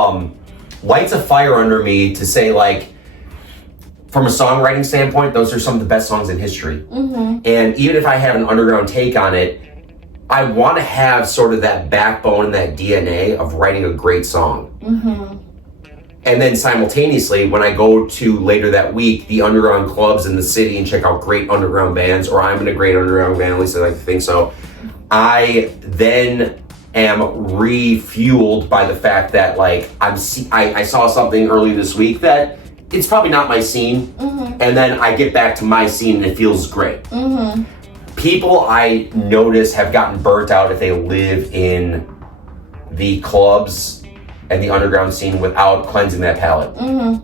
lights a fire under me to say, like, from a songwriting standpoint, those are some of the best songs in history. And even if I have an underground take on it, I want to have sort of that backbone, that DNA of writing a great song. And then simultaneously, when I go to later that week, the underground clubs in the city and check out great underground bands, or I'm in a great underground band, at least I like to think so, I then am refueled by the fact that, like, I saw something early this week that it's probably not my scene, and then I get back to my scene and it feels great. People I notice have gotten burnt out if they live in the clubs and the underground scene without cleansing that palate.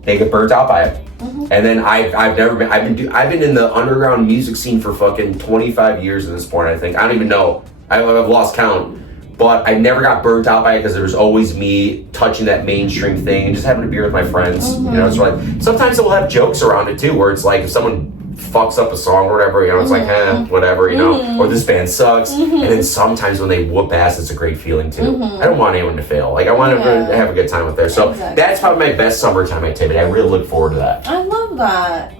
They get burnt out by it. And then I've been in the underground music scene for fucking 25 years at this point, I think. I don't even know. I've lost count. But I never got burnt out by it because there was always me touching that mainstream thing and just having a beer with my friends. You know, it's like, sometimes we'll have jokes around it too, where it's like if someone fucks up a song or whatever, you know, it's like, whatever, you know, or this band sucks. And then sometimes when they whoop ass, it's a great feeling too. I don't want anyone to fail. Like, I want everyone to have a good time with there. So that's probably my best summertime activity. I really look forward to that. I love that.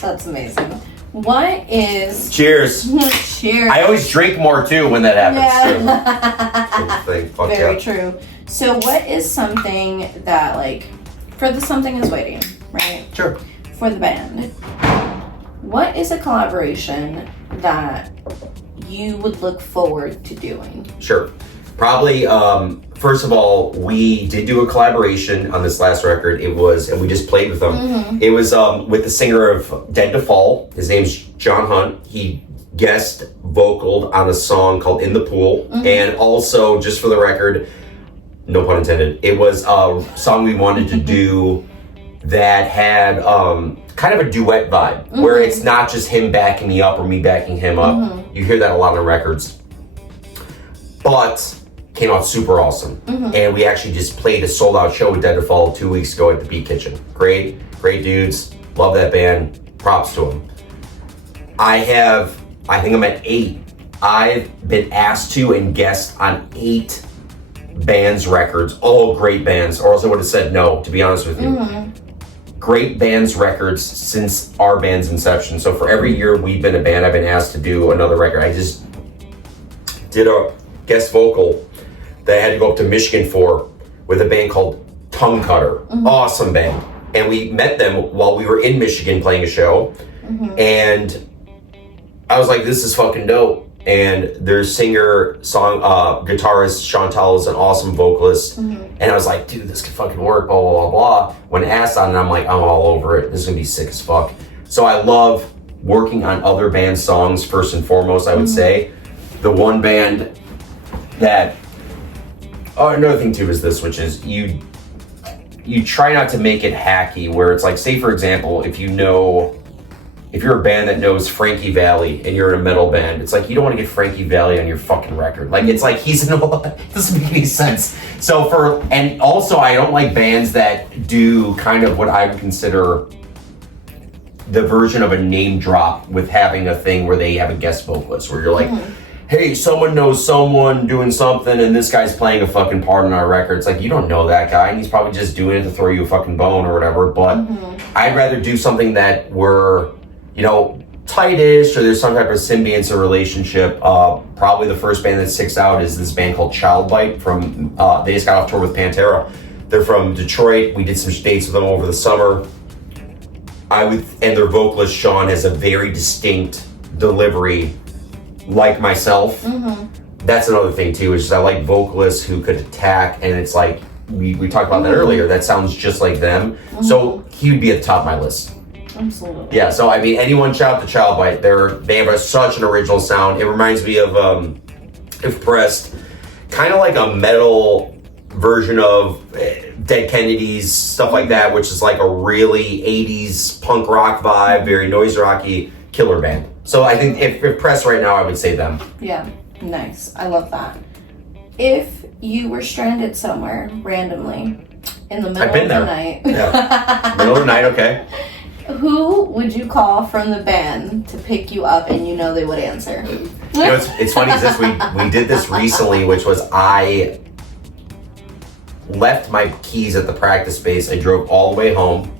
That's amazing. What is... Cheers. Cheers. I always drink more too when that happens too. Very true. So what is something that, like, for the Something Is Waiting, right? Sure. For the band, what is a collaboration that you would look forward to doing? Sure. Probably, first of all, we did do a collaboration on this last record. It was, and we just played with them. It was with the singer of Dead to Fall. His name's John Hunt. He guest vocaled on a song called In the Pool. And also, just for the record, no pun intended, it was a song we wanted to do that had kind of a duet vibe, where it's not just him backing me up or me backing him up. You hear that a lot on records. But came out super awesome. And we actually just played a sold-out show with Dead to Fall 2 weeks ago at the Beat Kitchen. Great dudes. Love that band. Props to them. I think I'm at 8. I've been asked to and guest on 8 bands' records, all great bands, or else I would have said no, to be honest with you. Great bands' records since our band's inception. So for every year we've been a band, I've been asked to do another record. I just did a guest vocal that I had to go up to Michigan for with a band called Tongue Cutter. Awesome band. And we met them while we were in Michigan playing a show. And I was like, this is fucking dope. And their guitarist Chantal is an awesome vocalist. And I was like, dude, this could fucking work, blah, blah, blah, blah. When asked on it, I'm like, I'm all over it. This is gonna be sick as fuck. So I love working on other bands' songs first and foremost, I would say. The one band that, another thing too is this, which is you try not to make it hacky, where it's like, say for example, if you know if you're a band that knows Frankie Valli and you're in a metal band, it's like you don't want to get Frankie Valli on your fucking record. Like it's like he's no, it doesn't make any sense. So and also I don't like bands that do kind of what I would consider the version of a name drop with having a thing where they have a guest vocalist where you're like, hey, someone knows someone doing something and this guy's playing a fucking part on our record. It's like, you don't know that guy and he's probably just doing it to throw you a fucking bone or whatever. But I'd rather do something that we're, you know, tightish or there's some type of symbiance or relationship. Probably the first band that sticks out is this band called Childbite from, they just got off tour with Pantera. They're from Detroit. We did some dates with them over the summer. And their vocalist, Sean, has a very distinct delivery like myself. That's another thing too, is I like vocalists who could attack, and it's like, we talked about that earlier, that sounds just like them. So he would be at the top of my list. Absolutely. Yeah, so I mean, anyone shout out to Childbite. They have such an original sound. It reminds me of, if pressed, kind of like a metal version of Dead Kennedys, stuff like that, which is like a really 80s punk rock vibe, very noise rocky, killer band. So I think if pressed right now, I would say them. Yeah, nice. I love that. If you were stranded somewhere randomly in the middle of the night. Yeah. Middle of the night, okay. Who would you call from the band to pick you up and you know they would answer? You know, it's funny is this, we did this recently, which was I left my keys at the practice space. I drove all the way home.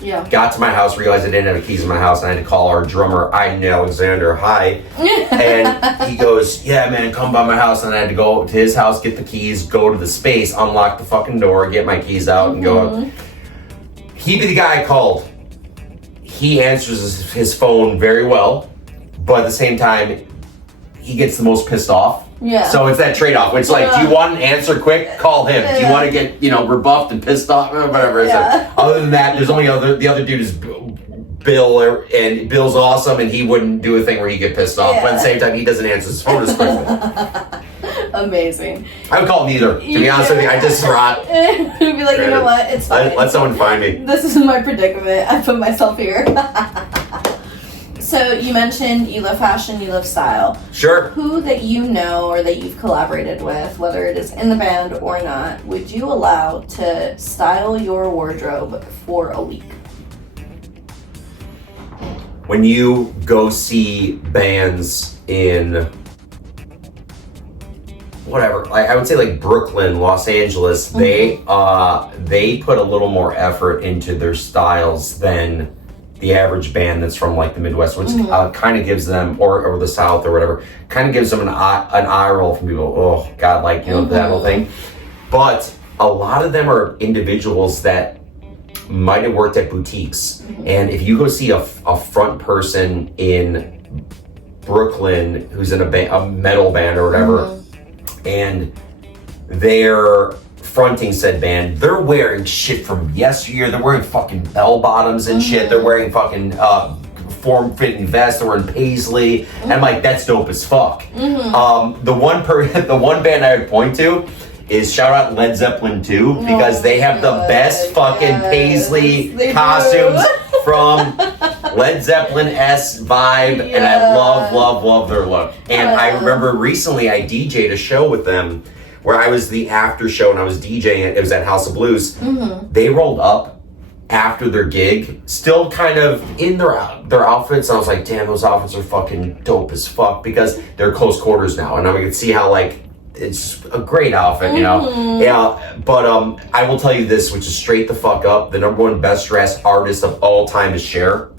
Yeah. Got to my house, realized I didn't have keys in my house, and I had to call our drummer, Aiden Alexander, hi. And he goes, yeah, man, come by my house. And I had to go to his house, get the keys, go to the space, unlock the fucking door, get my keys out, and go up. He'd be the guy I called. He answers his phone very well, but at the same time, he gets the most pissed off. Yeah. So it's that trade-off. It's like, do you want an answer quick? Call him. Do you want to get, rebuffed and pissed off? Whatever. Yeah. So other than that, there's only the other dude is Bill, and Bill's awesome, and he wouldn't do a thing where he get pissed off. But at the same time, he doesn't answer his phone as quickly. Amazing. I would call neither. To be honest with you, I just rot. Be like, you know what? It's fine. Let someone find me. This is my predicament. I put myself here. So you mentioned you love fashion, you love style. Sure. Who that you know or that you've collaborated with, whether it is in the band or not, would you allow to style your wardrobe for a week? When you go see bands in whatever, I would say like Brooklyn, Los Angeles, they put a little more effort into their styles than the average band that's from like the Midwest, which kind of gives them, or the South or whatever, kind of gives them an eye roll from people. Oh God, like, that whole thing. But a lot of them are individuals that might have worked at boutiques. And if you go see a front person in Brooklyn who's in a metal band or whatever, and they're fronting said band, they're wearing shit from yesteryear. They're wearing fucking bell bottoms and shit. They're wearing fucking form-fitting vests. They're wearing paisley. And I'm like, that's dope as fuck. The one band I would point to is shout out Led Zeppelin 2, because they have the best fucking paisley costumes from Led Zeppelin-esque vibe, and I love their look. And I remember recently I DJ'd a show with them where I was the after show and I was DJing it. It was at House of Blues. They rolled up after their gig, still kind of in their outfits. And I was like, damn, those outfits are fucking dope as fuck, because they're close quarters now. And I can see how, like, it's a great outfit, Yeah, but I will tell you this, which is straight the fuck up. The number one best dressed artist of all time is Cher.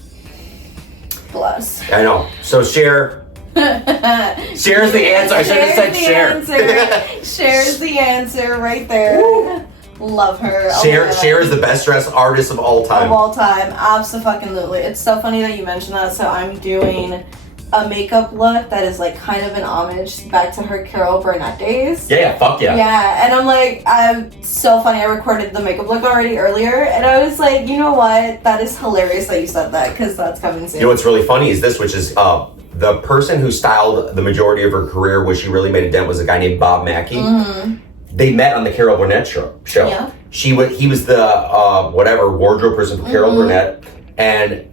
Bless. I know. So Cher. Cher's the answer. I should have said Cher. Cher's the answer right there. Woo. Love her. Cher is the best dressed artist of all time. Of all time, absolutely. It's so funny that you mentioned that. So I'm doing a makeup look that is like kind of an homage back to her Carol Burnett days. Yeah, fuck yeah. Yeah, and I'm so funny. I recorded the makeup look already earlier, and I was like, you know what? That is hilarious that you said that, because that's coming soon. You know what's really funny is this, which is the person who styled the majority of her career, where she really made a dent, was a guy named Bob Mackie. They met on the Carol Burnett show. Yeah. He was the wardrobe person for Carol Burnett, and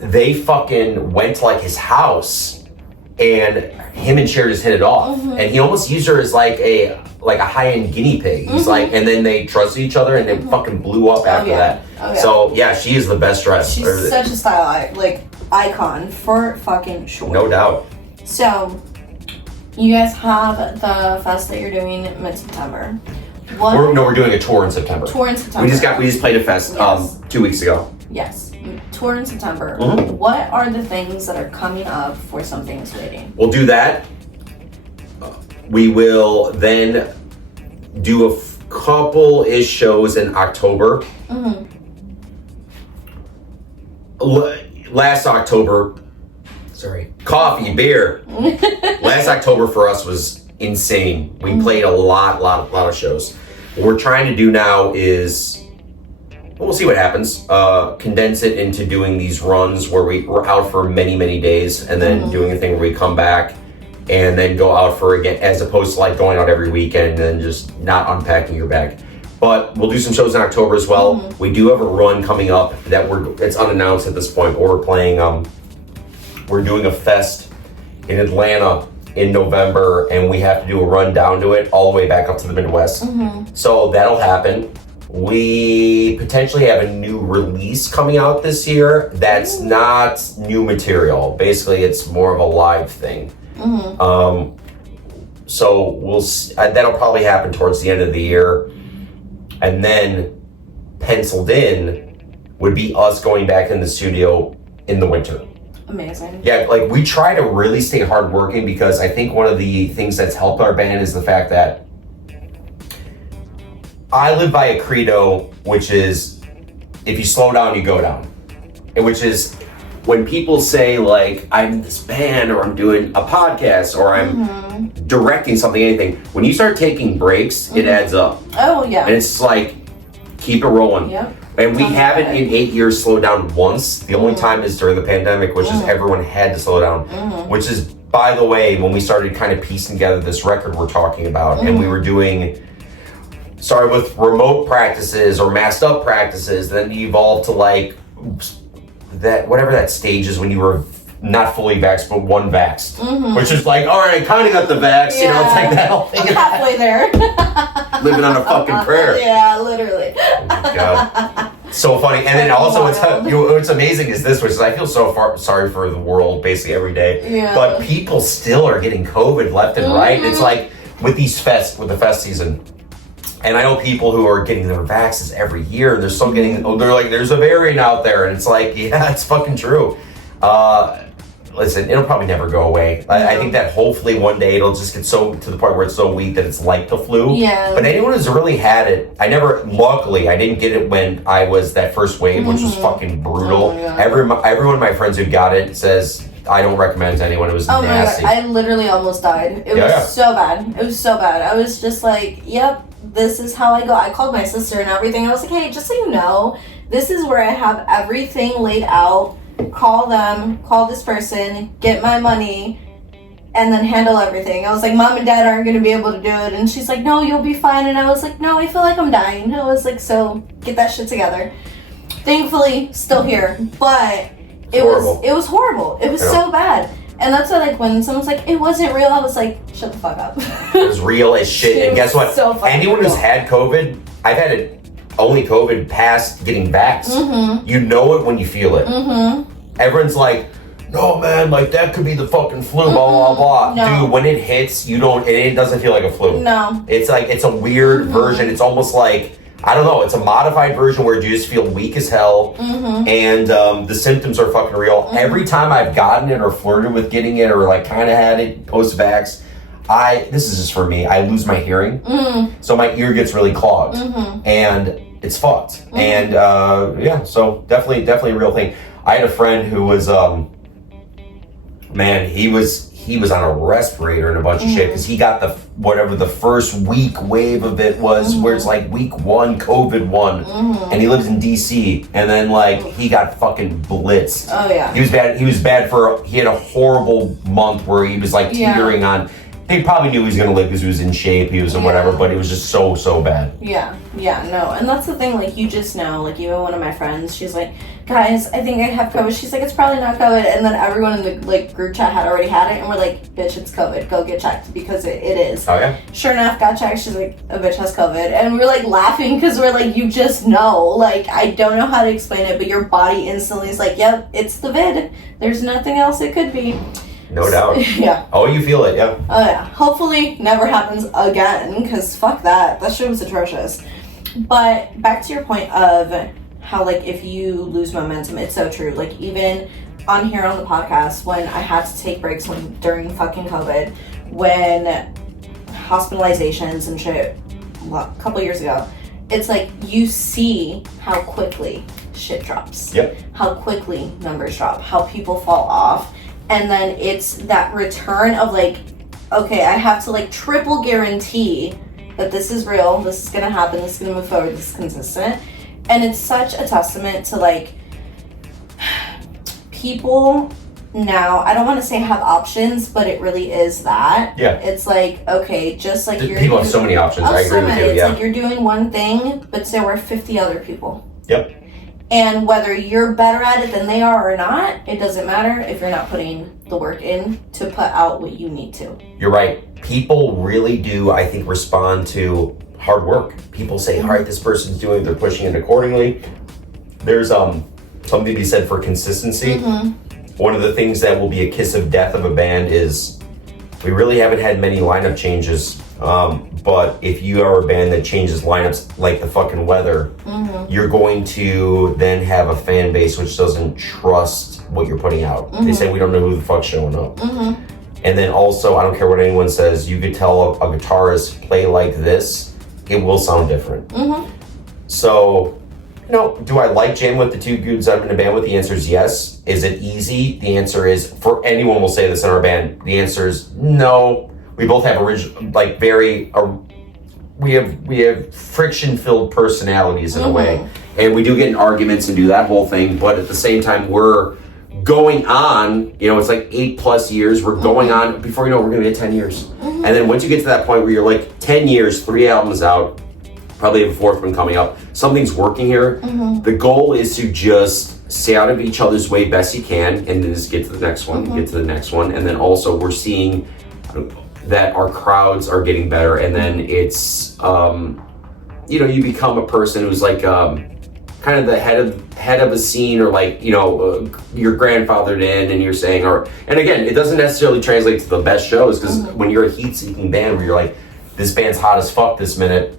they fucking went to like his house, and him and Cher just hit it off, and he almost used her as like a high-end guinea pig. He's like, and then they trusted each other, and they fucking blew up after that. Oh, yeah. So yeah, she is the best dressed. She's such a style icon for fucking sure. No doubt. So you guys have the fest that you're doing mid-September. We're doing a tour in September. We just played a fest 2 weeks ago. Yes. Tour in September. What are the things that are coming up for Something's Waiting? We'll do that. We will then do a couple-ish shows in October. Last October, coffee, beer. Last October for us was insane. We played a lot of shows. What we're trying to do now is, we'll see what happens. Condense it into doing these runs where we're out for many days, and then doing a thing where we come back and then go out for again, as opposed to like going out every weekend and then just not unpacking your bag. But we'll do some shows in October as well. We do have a run coming up that it's unannounced at this point, but we're playing. We're doing a fest in Atlanta in November, and we have to do a run down to it all the way back up to the Midwest. So that'll happen. We potentially have a new release coming out this year that's not new material. Basically, it's more of a live thing. So we'll that'll probably happen towards the end of the year. And then penciled in would be us going back in the studio in the winter. Amazing. Yeah, we try to really stay hardworking, because I think one of the things that's helped our band is the fact that I live by a credo, which is, if you slow down, you go down. And which is, when people say I'm in this band, or I'm doing a podcast, or I'm directing something, anything, when you start taking breaks, it adds up. Oh, yeah. And it's keep it rolling. Yep. And we haven't in 8 years slowed down once. The only time is during the pandemic, which is everyone had to slow down. Which is, by the way, when we started kind of piecing together this record we're talking about, and we were started with remote practices or masked up practices, then you evolved to that, whatever that stage is when you were not fully vaxxed, but one vaxxed. Which is all right, I kind of got the vax, it's like that whole thing. I'm halfway there. Living on a fucking prayer. Yeah, literally. Oh my God. So funny. And then also what's amazing is this, which is, I feel so sorry for the world basically every day. Yeah. But people still are getting COVID left and right. It's with the fest season. And I know people who are getting their vaxes every year, and they're still getting, there's a variant out there. And it's yeah, it's fucking true. Listen, it'll probably never go away. I think that hopefully one day it'll just get so to the point where it's so weak that it's like the flu. Yeah. But anyone who's really had it, luckily, I didn't get it when I was that first wave, which was fucking brutal. Oh, every one of my friends who got it says, I don't recommend to anyone. It was nasty. My God. I literally almost died. It was so bad. It was so bad. I was just yep, this is how I go. I called my sister and everything. I was like, hey, just so you know, this is where I have everything laid out. Call them, call this person, get my money, and then handle everything. I was like, Mom and Dad aren't going to be able to do it. And she's like, no, you'll be fine. And I was like, no, I feel like I'm dying. I was like, so get that shit together. Thankfully, still here. But it was horrible. It was so bad. And that's why, when someone's like, it wasn't real, I was like, shut the fuck up. It was real as shit. And guess what? So anyone who's had COVID, I've had it. Only COVID past getting vaxxed. You know it when you feel it. Everyone's like, no man, that could be the fucking flu, blah, blah, blah. No. Dude, when it hits, it doesn't feel like a flu. No. It's it's a weird version. It's almost I don't know, it's a modified version where you just feel weak as hell, and the symptoms are fucking real. Every time I've gotten it or flirted with getting it or kind of had it post-vax, this is just for me, I lose my hearing. So my ear gets really clogged, and it's fucked. And so definitely a real thing. I had a friend who was, he was on a respirator and a bunch of shit because he got whatever the first week wave of it was, where it's week 1, COVID 1, and he lives in DC, and then he got fucking blitzed. Oh yeah. He was bad. He had a horrible month where he was teetering on they probably knew he was going to live because he was in shape, he was in whatever, but it was just so bad. Yeah, no. And that's the thing, like, you just know, like, even one of my friends, she's like, guys, I think I have COVID. She's like, it's probably not COVID. And then everyone in the, like, group chat had already had it. And we're like, bitch, it's COVID. Go get checked because it is. Oh, yeah? Sure enough, got checked. She's like, a bitch has COVID. And we're, like, laughing because we're like, you just know. Like, I don't know how to explain it, but your body instantly is like, yep, it's the vid. There's nothing else it could be. No doubt. Yeah. Oh, you feel it, yeah. Oh, yeah. Hopefully never happens again, because fuck that. That shit was atrocious. But back to your point of how, like, if you lose momentum, it's so true. Like, even on here on the podcast, when I had to take breaks during fucking COVID, when hospitalizations and shit, a couple years ago, it's like you see how quickly shit drops. Yep. How quickly numbers drop, how people fall off. And then it's that return of like, okay, I have to like triple guarantee that this is real, this is gonna happen, this is gonna move forward, this is consistent. And it's such a testament to like people now, I don't want to say have options, but it really is that. Yeah. It's like, okay, just like you're people have so many options. I agree with you. It's yeah. like you're doing one thing, but there were 50 other people. Yep. And whether you're better at it than they are or not, it doesn't matter if you're not putting the work in to put out what you need to. You're right. People really do, I think, respond to hard work. People say, all right, this person's doing it, they're pushing it accordingly. There's something to be said for consistency. One of the things that will be a kiss of death of a band is we really haven't had many lineup changes. But if you are a band that changes lineups like the fucking weather, you're going to then have a fan base which doesn't trust what you're putting out. They say, we don't know who the fuck's showing up. And then also, I don't care what anyone says, you could tell a guitarist play like this, it will sound different. So, you know, do I like jamming with the two dudes I'm in a band with? The answer is yes. Is it easy? The answer is, for anyone will say this in our band, the answer is no. We both have we have friction-filled personalities in a way, and we do get in arguments and do that whole thing. But at the same time, we're going on. You know, it's like 8+ years. We're going on. Before you know, we're going to get 10 years. And then once you get to that point where you're like 10 years, 3 albums out, probably have a 4th one coming up. Something's working here. The goal is to just stay out of each other's way best you can, and then just get to the next one, get to the next one, and then also we're seeing that our crowds are getting better, and then it's you know, you become a person who's like kind of the head of a scene, or like, you know, you're grandfathered in, and you're saying, and again, it doesn't necessarily translate to the best shows, because when you're a heat-seeking band where you're like, this band's hot as fuck this minute,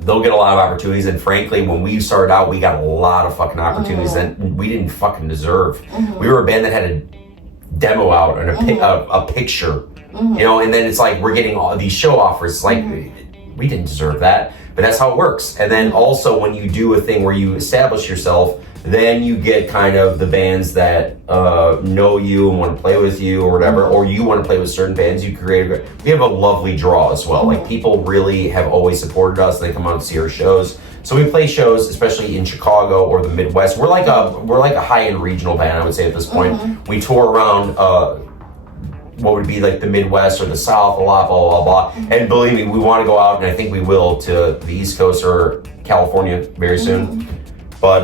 they'll get a lot of opportunities. And frankly, when we started out, we got a lot of fucking opportunities that we didn't fucking deserve. We were a band that had a demo out and a picture. You know, and then it's like we're getting all these show offers. It's like we didn't deserve that, but that's how it works. And then also when you do a thing where you establish yourself, then you get kind of the bands that know you and want to play with you or whatever, or you want to play with certain bands. You create. We have a lovely draw as well. Like, people really have always supported us. They come out and see our shows. So we play shows, especially in Chicago or the Midwest. We're like a high-end regional band, I would say at this point. We tour around what would be like the Midwest or the South a lot, blah, blah, blah. And believe me, we want to go out, and I think we will, to the East Coast or California very soon. But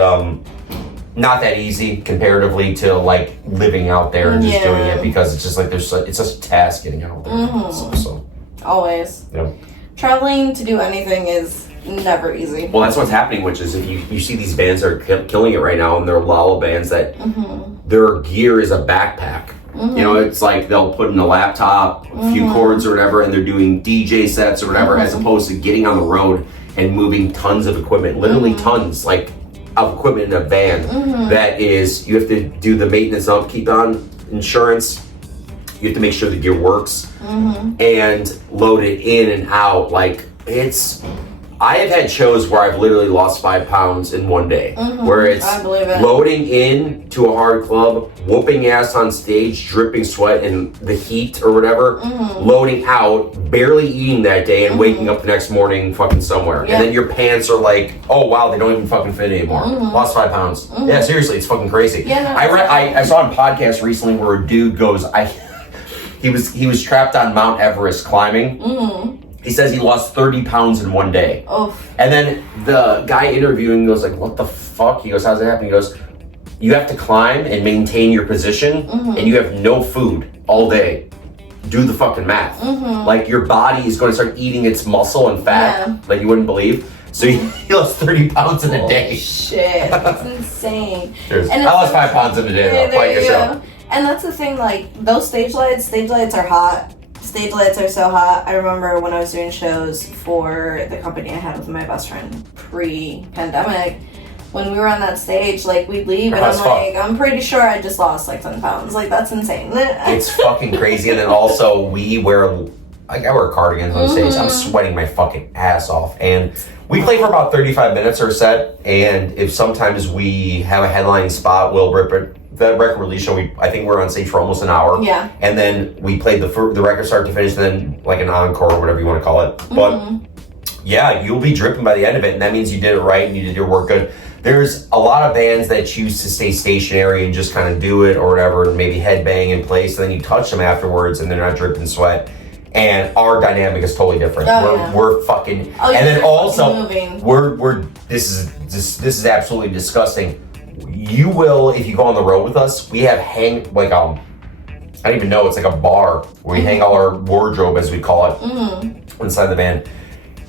not that easy comparatively to like living out there and just doing it, because it's just like it's just a task getting out there. So. Always. Yeah. Traveling to do anything is never easy. Well, that's what's happening, which is if you see these bands that are killing it right now, and they're lull bands that their gear is a backpack. You know, it's like they'll put in a laptop, a few chords or whatever, and they're doing DJ sets or whatever, as opposed to getting on the road and moving tons of equipment, literally tons, like, of equipment in a van. That is, you have to do the maintenance, upkeep on, insurance. You have to make sure the gear works and load it in and out. Like, I have had shows where I've literally lost 5 pounds in one day, where it's loading in to a hard club, whooping ass on stage, dripping sweat in the heat or whatever, loading out, barely eating that day, and waking up the next morning fucking somewhere. And then your pants are like, oh wow, they don't even fucking fit anymore. Lost 5 pounds. Yeah, seriously, it's fucking crazy. I saw on a podcast recently where a dude goes, He was trapped on Mount Everest climbing. He says he lost 30 pounds in one day. And then the guy interviewing goes like, what the fuck? He goes, how's it happen? He goes, you have to climb and maintain your position and you have no food all day. Do the fucking math. Like your body is going to start eating its muscle and fat like you wouldn't believe. So he lost 30 pounds in a day. Shit, that's insane. I lost 5 pounds in a day though, like yourself. And that's the thing, like those stage lights are hot. Stage lights are so hot. I remember when I was doing shows for the company I had with my best friend pre-pandemic, when we were on that stage, like we'd leave and I'm like, I'm pretty sure I just lost like 10 pounds. Like that's insane. It's fucking crazy. And then also we wear, like I wear cardigans on stage. I'm sweating my fucking ass off. And we play for about 35 minutes or set. And if sometimes we have a headline spot, we'll rip it. The record release show, I think we're on stage for almost an hour. Yeah. And then we played the record start to finish, and then like an encore or whatever you want to call it. But yeah, you'll be dripping by the end of it, and that means you did it right and you did your work good. There's a lot of bands that choose to stay stationary and just kind of do it or whatever, and maybe headbang in place, and then you touch them afterwards and they're not dripping sweat. And our dynamic is totally different. We're fucking, and then also we're this is absolutely disgusting. You will, if you go on the road with us, we have I don't even know, it's like a bar where we hang all our wardrobe, as we call it, inside the van.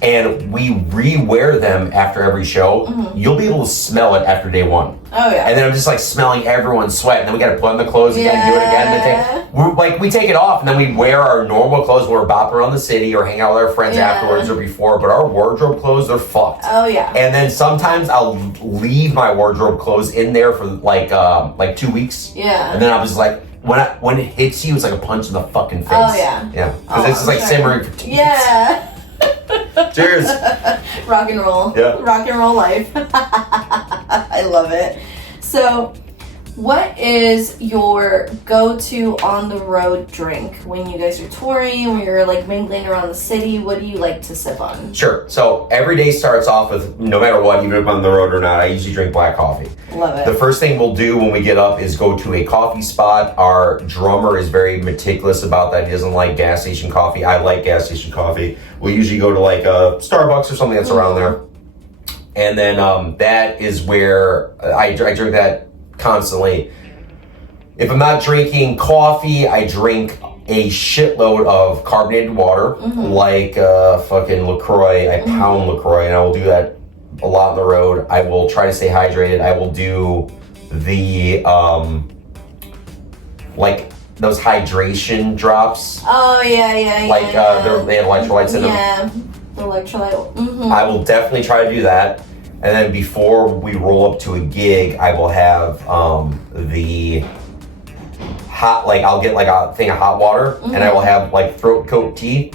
And we re-wear them after every show. You'll be able to smell it after day one. Oh yeah. And then I'm just like smelling everyone's sweat, and then we gotta put on the clothes again, do it again. We take it off, and then we wear our normal clothes when we're bopping around the city or hang out with our friends afterwards or before. But our wardrobe clothes, they're fucked. Oh yeah. And then sometimes I'll leave my wardrobe clothes in there for like 2 weeks. Yeah. And then I was like, when it hits you, it's like a punch in the fucking face. Oh yeah. Yeah. Because it's just like simmering for 2 weeks. Yeah. Cheers. Rock and roll. Yeah. Rock and roll life. I love it. So, what is your go-to on-the-road drink when you guys are touring, when you're like mingling around the city? What do you like to sip on? Sure. So, every day starts off with, no matter what, even if I'm on the road or not, I usually drink black coffee. Love it. The first thing we'll do when we get up is go to a coffee spot. Our drummer is very meticulous about that. He doesn't like gas station coffee. I like gas station coffee. We usually go to like a Starbucks or something that's around there. And then that is where I drink that constantly. If I'm not drinking coffee, I drink a shitload of carbonated water, like fucking LaCroix. I pound LaCroix, and I will do that a lot on the road. I will try to stay hydrated. I will do the like those hydration drops. Oh yeah. Like they have electrolytes in them. Yeah, the electrolyte. I will definitely try to do that. And then before we roll up to a gig, I will have the hot, like I'll get like a thing of hot water, and I will have like throat coat tea.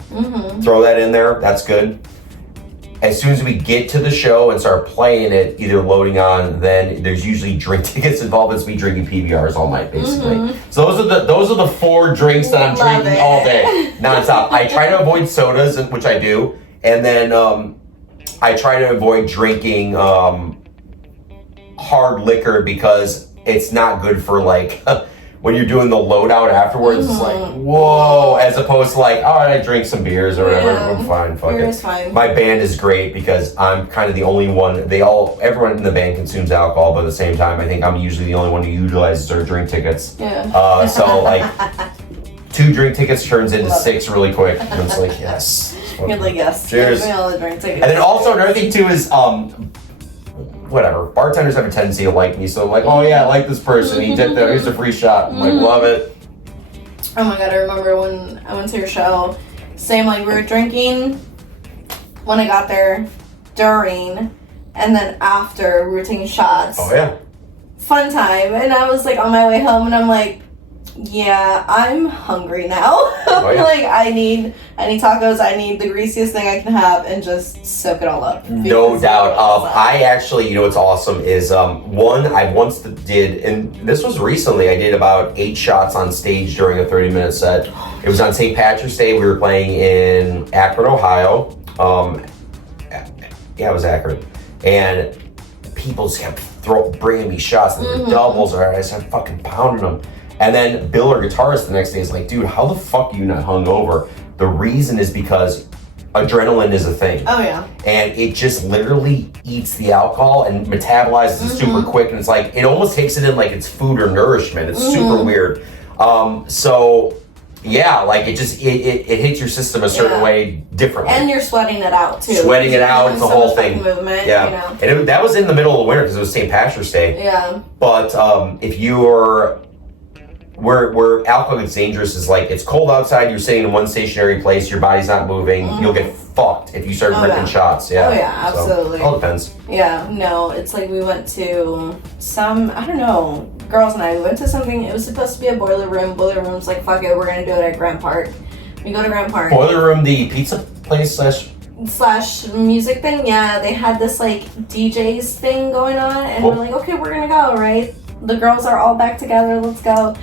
Throw that in there. That's good. As soon as we get to the show and start playing it, either loading on, then there's usually drink tickets involved. It's me drinking PBRs all night, basically. So those are the 4 drinks that I'm drinking all day, nonstop. I try to avoid sodas, which I do, and then I try to avoid drinking hard liquor because it's not good for like when you're doing the loadout afterwards. It's like whoa, as opposed to like, all right, I drink some beers or whatever. I'm fine. Fuck it. Fine. My band is great because I'm kind of the only one. Everyone in the band consumes alcohol, but at the same time, I think I'm usually the only one who utilizes their drink tickets. Yeah. So like 2 drink tickets turns into 6 really quick. And it's like yes. You're like, yes. Cheers. And then also another thing too is whatever. Bartenders have a tendency to like me, so like, oh yeah, I like this person. He did that. Here's a free shot. I'm like, love it. Oh my god, I remember when I went to your show. Same, like we were drinking when I got there, during, and then after we were taking shots. Oh yeah. Fun time. And I was like on my way home, and I'm like, yeah, I'm hungry now. Oh, yeah. Like I need tacos. I need the greasiest thing I can have and just soak it all up. No doubt. I actually, you know what's awesome is one I once did, and this was recently. I did about 8 shots on stage during a 30-minute set. It was on St. Patrick's Day. We were playing in Akron, Ohio. Yeah, it was Akron, and people just kept bringing me shots. And they were doubles, or I just started fucking pounding them. And then Bill, our guitarist, the next day is like, dude, how the fuck are you not hungover? The reason is because adrenaline is a thing. Oh, yeah. And it just literally eats the alcohol and metabolizes it super quick. And it's like, it almost takes it in like it's food or nourishment. It's super weird. So, yeah, like it just, it hits your system a certain way differently. And you're sweating it out, too. Sweating it out, it's the whole thing. Movement, yeah. You know? And that was in the middle of the winter because it was St. Patrick's Day. Yeah. But if you're... Where alcohol gets dangerous is like it's cold outside, you're sitting in one stationary place, your body's not moving, you'll get fucked if you start ripping shots. Yeah. Oh yeah, absolutely. So, all depends. Yeah, no, it's like we went to I don't know, girls and I, we went to something, it was supposed to be a boiler room. Boiler room's like, fuck it, we're gonna do it at Grant Park. We go to Grant Park. Boiler room, the pizza place slash music thing, yeah, they had this like DJs thing going on, and we're like, okay, we're gonna go, right? The girls are all back together, let's go.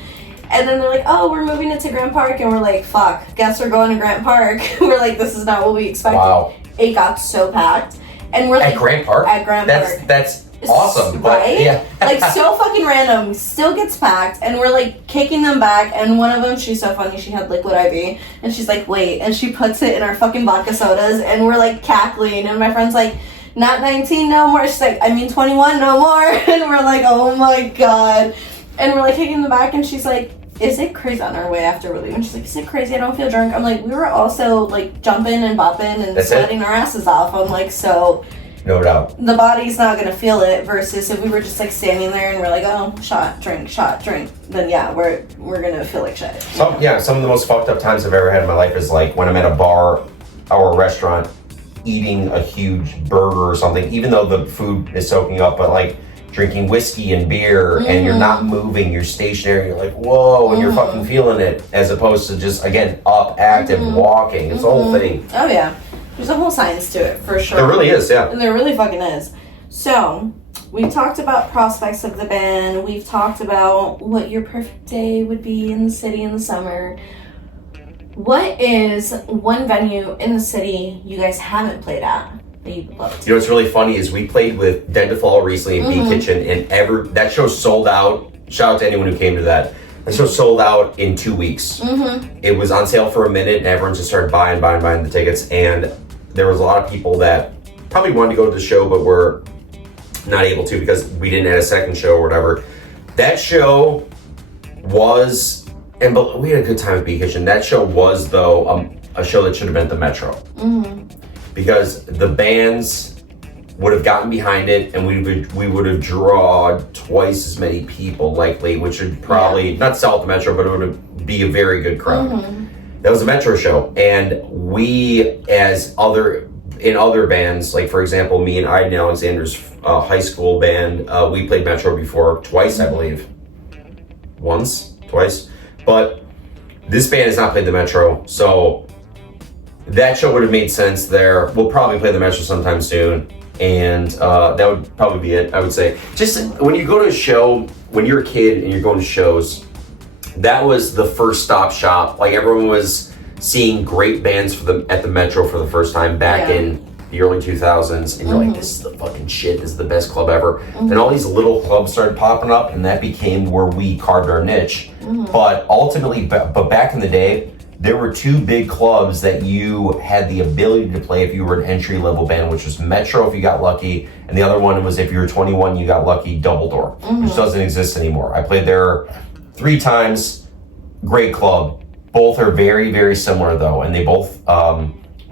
And then they're like, oh, we're moving it to Grant Park. And we're like, fuck, guess we're going to Grant Park. We're like, this is not what we expected. Wow. It got so packed. And we're like... At Grant Park? At Grant Park. That's awesome. Right? But, yeah. Like, so fucking random. Still gets packed. And we're like, kicking them back. And one of them, she's so funny, she had liquid IV. And she's like, wait. And she puts it in our fucking vodka sodas. And we're like, cackling. And my friend's like, not 19 no more. She's like, I mean 21 no more. And we're like, oh my God. And we're like, kicking them back. And she's like, is it crazy on our way after we're leaving? She's like, is it crazy? I don't feel drunk. I'm like, we were also like jumping and bopping and sweating our asses off. I'm like, so no doubt. The body's not gonna feel it versus if we were just like standing there and we're like, oh, shot, drink, then yeah, we're gonna feel like shit. Some of the most fucked up times I've ever had in my life is like when I'm at a bar or a restaurant eating a huge burger or something, even though the food is soaking up, but like drinking whiskey and beer and you're not moving, you're stationary, you're like, whoa, and you're fucking feeling it, as opposed to just, again, up, active, walking. It's the whole thing. Oh, yeah. There's a whole science to it, for sure. There really is, yeah. And there really fucking is. So, we've talked about prospects of the band. We've talked about what your perfect day would be in the city in the summer. What is one venue in the city you guys haven't played at? You know what's really funny is we played with Dead to Fall recently in B Kitchen, and that show sold out. Shout out to anyone who came to that. That show sold out in 2 weeks. It was on sale for a minute, and everyone just started buying the tickets. And there was a lot of people that probably wanted to go to the show, but were not able to because we didn't add a second show or whatever. That show was, but we had a good time at B Kitchen. That show was though a show that should have been at the Metro. Because the bands would have gotten behind it, and we would have drawn twice as many people likely, which would probably not sell at the Metro, but it would be a very good crowd. That was a Metro show, and we, in other bands, like for example, me and Iden Alexander's high school band, we played Metro before twice, I believe, twice, but this band has not played the Metro, so. That show would have made sense there. We'll probably play the Metro sometime soon. And that would probably be it, I would say. Just when you go to a show, when you're a kid and you're going to shows, that was the first stop shop. Like everyone was seeing great bands at the Metro for the first time back in the early 2000s. And you're like, this is the fucking shit. This is the best club ever. And all these little clubs started popping up, and that became where we carved our niche. But ultimately, but back in the day, there were two big clubs that you had the ability to play if you were an entry-level band, which was Metro if you got lucky, and the other one was if you were 21, you got lucky, Double Door, which doesn't exist anymore. I played there 3 times, great club. Both are very, very similar though, and they both,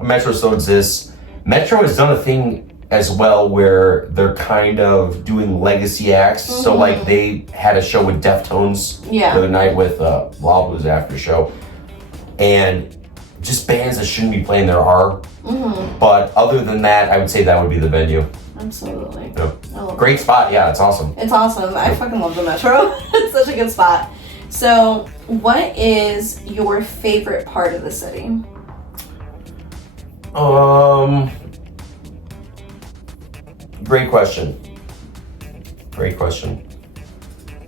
Metro still exists. Metro has done a thing as well where they're kind of doing legacy acts, so like they had a show with Deftones the other night with Wild Blues After Show. And just bands that shouldn't be playing there are. But other than that, I would say that would be the venue. Absolutely. Yeah. Great spot. Yeah, it's awesome. It's awesome. I fucking love the Metro. It's such a good spot. So, what is your favorite part of the city? Great question.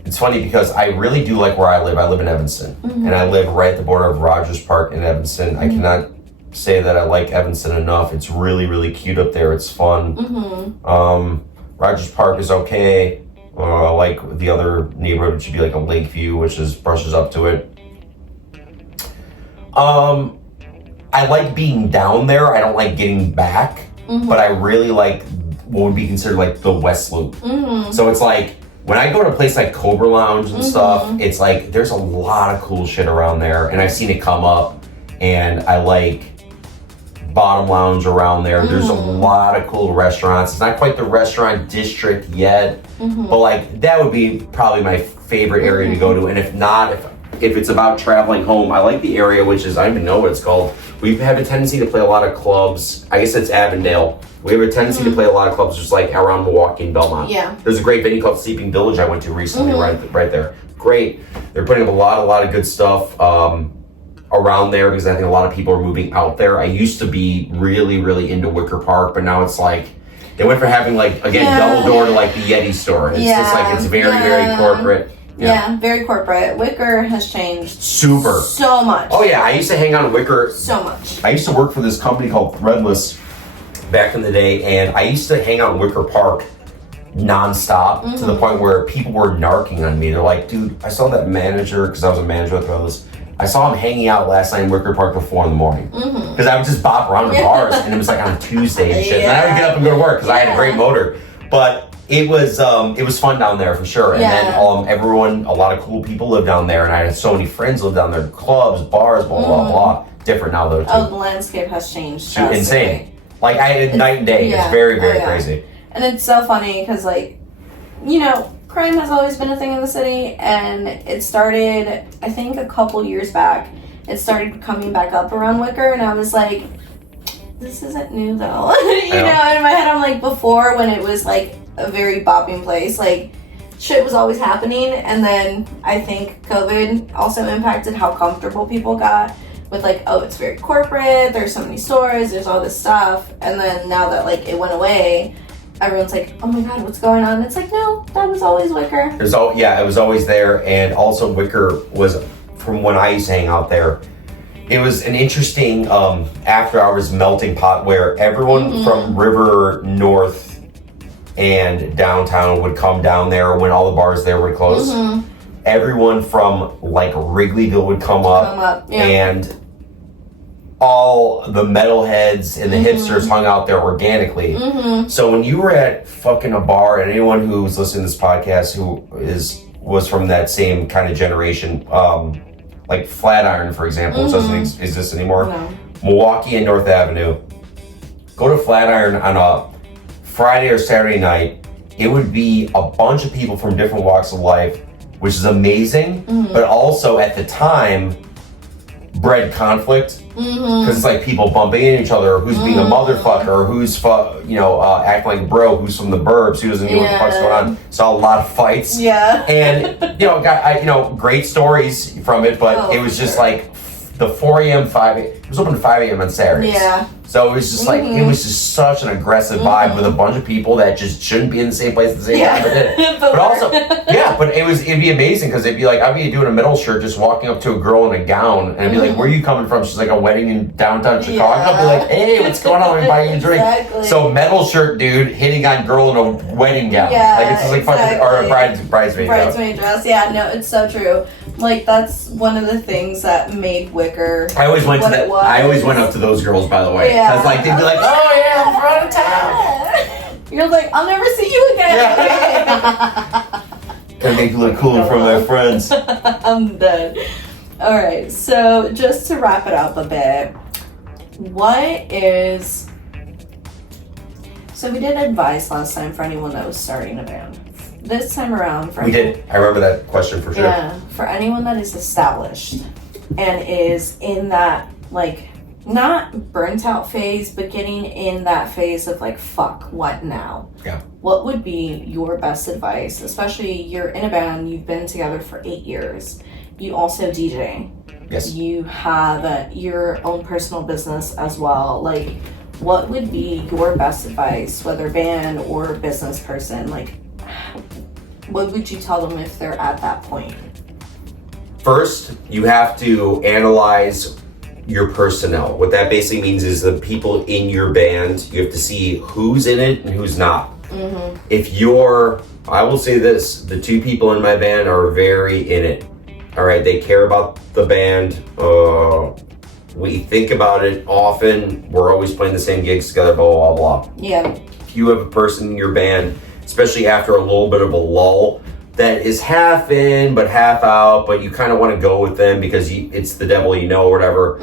It's funny because I really do like where I live. I live in Evanston, and I live right at the border of Rogers Park in Evanston. I cannot say that I like Evanston enough. It's really, really cute up there. It's fun. Rogers Park is okay. like the other neighborhood, which should be like a Lakeview, which is brushes up to it. I like being down there. I don't like getting back, but I really like what would be considered like the West Loop. So it's like, when I go to a place like Cobra Lounge and stuff, it's like, there's a lot of cool shit around there, and I've seen it come up, and I like Bottom Lounge around there. There's a lot of cool restaurants. It's not quite the restaurant district yet, but like, that would be probably my favorite area to go to, and if not, if it's about traveling home, I like the area, which is, I don't even know what it's called. We have a tendency to play a lot of clubs. I guess it's Avondale. We have a tendency to play a lot of clubs just like around Milwaukee and Belmont. Yeah. There's a great venue called Sleeping Village I went to recently, right there. Great. They're putting up a lot of good stuff around there, because I think a lot of people are moving out there. I used to be really into Wicker Park, but now it's like, they went from having like, again, double door to like the Yeti store. It's just like, it's very corporate. Yeah, very corporate. Wicker has changed so much. Oh yeah, I used to hang out in Wicker so much. I used to work for this company called Threadless back in the day, and I used to hang out in Wicker Park nonstop to the point where people were narking on me. They're like, dude, I saw that manager, because I was a manager at Threadless, I saw him hanging out last night in Wicker Park till 4 a.m. Because I would just bop around the bars, and it was like on Tuesday and shit. And I would get up and go to work because I had a great motor. But it was fun down there for sure. And then a lot of cool people live down there, and I had so many friends live down there, clubs, bars, blah blah. Different now though too. Oh, the landscape has changed. Insane. Like, I had night and day. It's very crazy. And it's so funny because, like, you know, crime has always been a thing in the city, and it started, I think, a couple years back. It started coming back up around Wicker, and I was like, this isn't new though. you know, in my head I'm like, before, when it was like a very bopping place, like, shit was always happening, and then I think COVID also impacted how comfortable people got with, like, oh, it's very corporate, there's so many stores, there's all this stuff, and then now that, like, it went away, everyone's like, oh my god, what's going on? It's like, no, that was always Wicker. It was always there. And also Wicker was, from when I used to hang out there, it was an interesting after hours melting pot where everyone from River North and downtown would come down there when all the bars there would close. Everyone from like Wrigleyville would come up. And all the metalheads and the hipsters hung out there organically. So when you were at fucking a bar, and anyone who's listening to this podcast who was from that same kind of generation, like Flatiron, for example, which doesn't exist anymore. No. Milwaukee and North Avenue. Go to Flatiron on a Friday or Saturday night. It would be a bunch of people from different walks of life, which is amazing, but also at the time bred conflict, because it's like people bumping into each other, who's being a motherfucker, or who's acting like a bro, who's from the burbs, who doesn't know what the fuck's going on. Saw a lot of fights, and got great stories from it, but it was just like the 4 a.m. 5 a.m. It was open to 5 a.m. on Saturdays. So it was just like, it was just such an aggressive vibe with a bunch of people that just shouldn't be in the same place at the same time. But also, but it'd be amazing, because it'd be like, I'd be doing a metal shirt, just walking up to a girl in a gown, and I'd be like, where are you coming from? She's like, a wedding in downtown Chicago. I'd be like, hey, what's going on? Let me buy you a drink. So metal shirt dude hitting on girl in a wedding gown. Like, it's just like fucking, or a bridesmaid dress. Yeah, no, it's so true. Like, that's one of the things that made Wicker I always went up to those girls, by the way. Because like, they'd be like, oh yeah, I'm from out of town. You're like, I'll never see you again. Gotta make you look cool in front of my friends. I'm dead. Alright, so just to wrap it up a bit, so we did advice last time for anyone that was starting a band. This time around, I remember that question for sure. Yeah, for anyone that is established and is in that, like, not burnt out phase, but getting in that phase of like, fuck, what now? Yeah. What would be your best advice? Especially, you're in a band, you've been together for 8 years. You also DJ. Yes. You have your own personal business as well. Like, what would be your best advice, whether band or business person? Like, what would you tell them if they're at that point? First, you have to analyze your personnel. What that basically means is the people in your band, you have to see who's in it and who's not. If you're I will say this, the two people in my band are very in it. All right, they care about the band. We think about it often. We're always playing the same gigs together, blah, blah, blah. Yeah. If you have a person in your band, especially after a little bit of a lull, that is half in but half out, but you kind of want to go with them because it's the devil you know or whatever,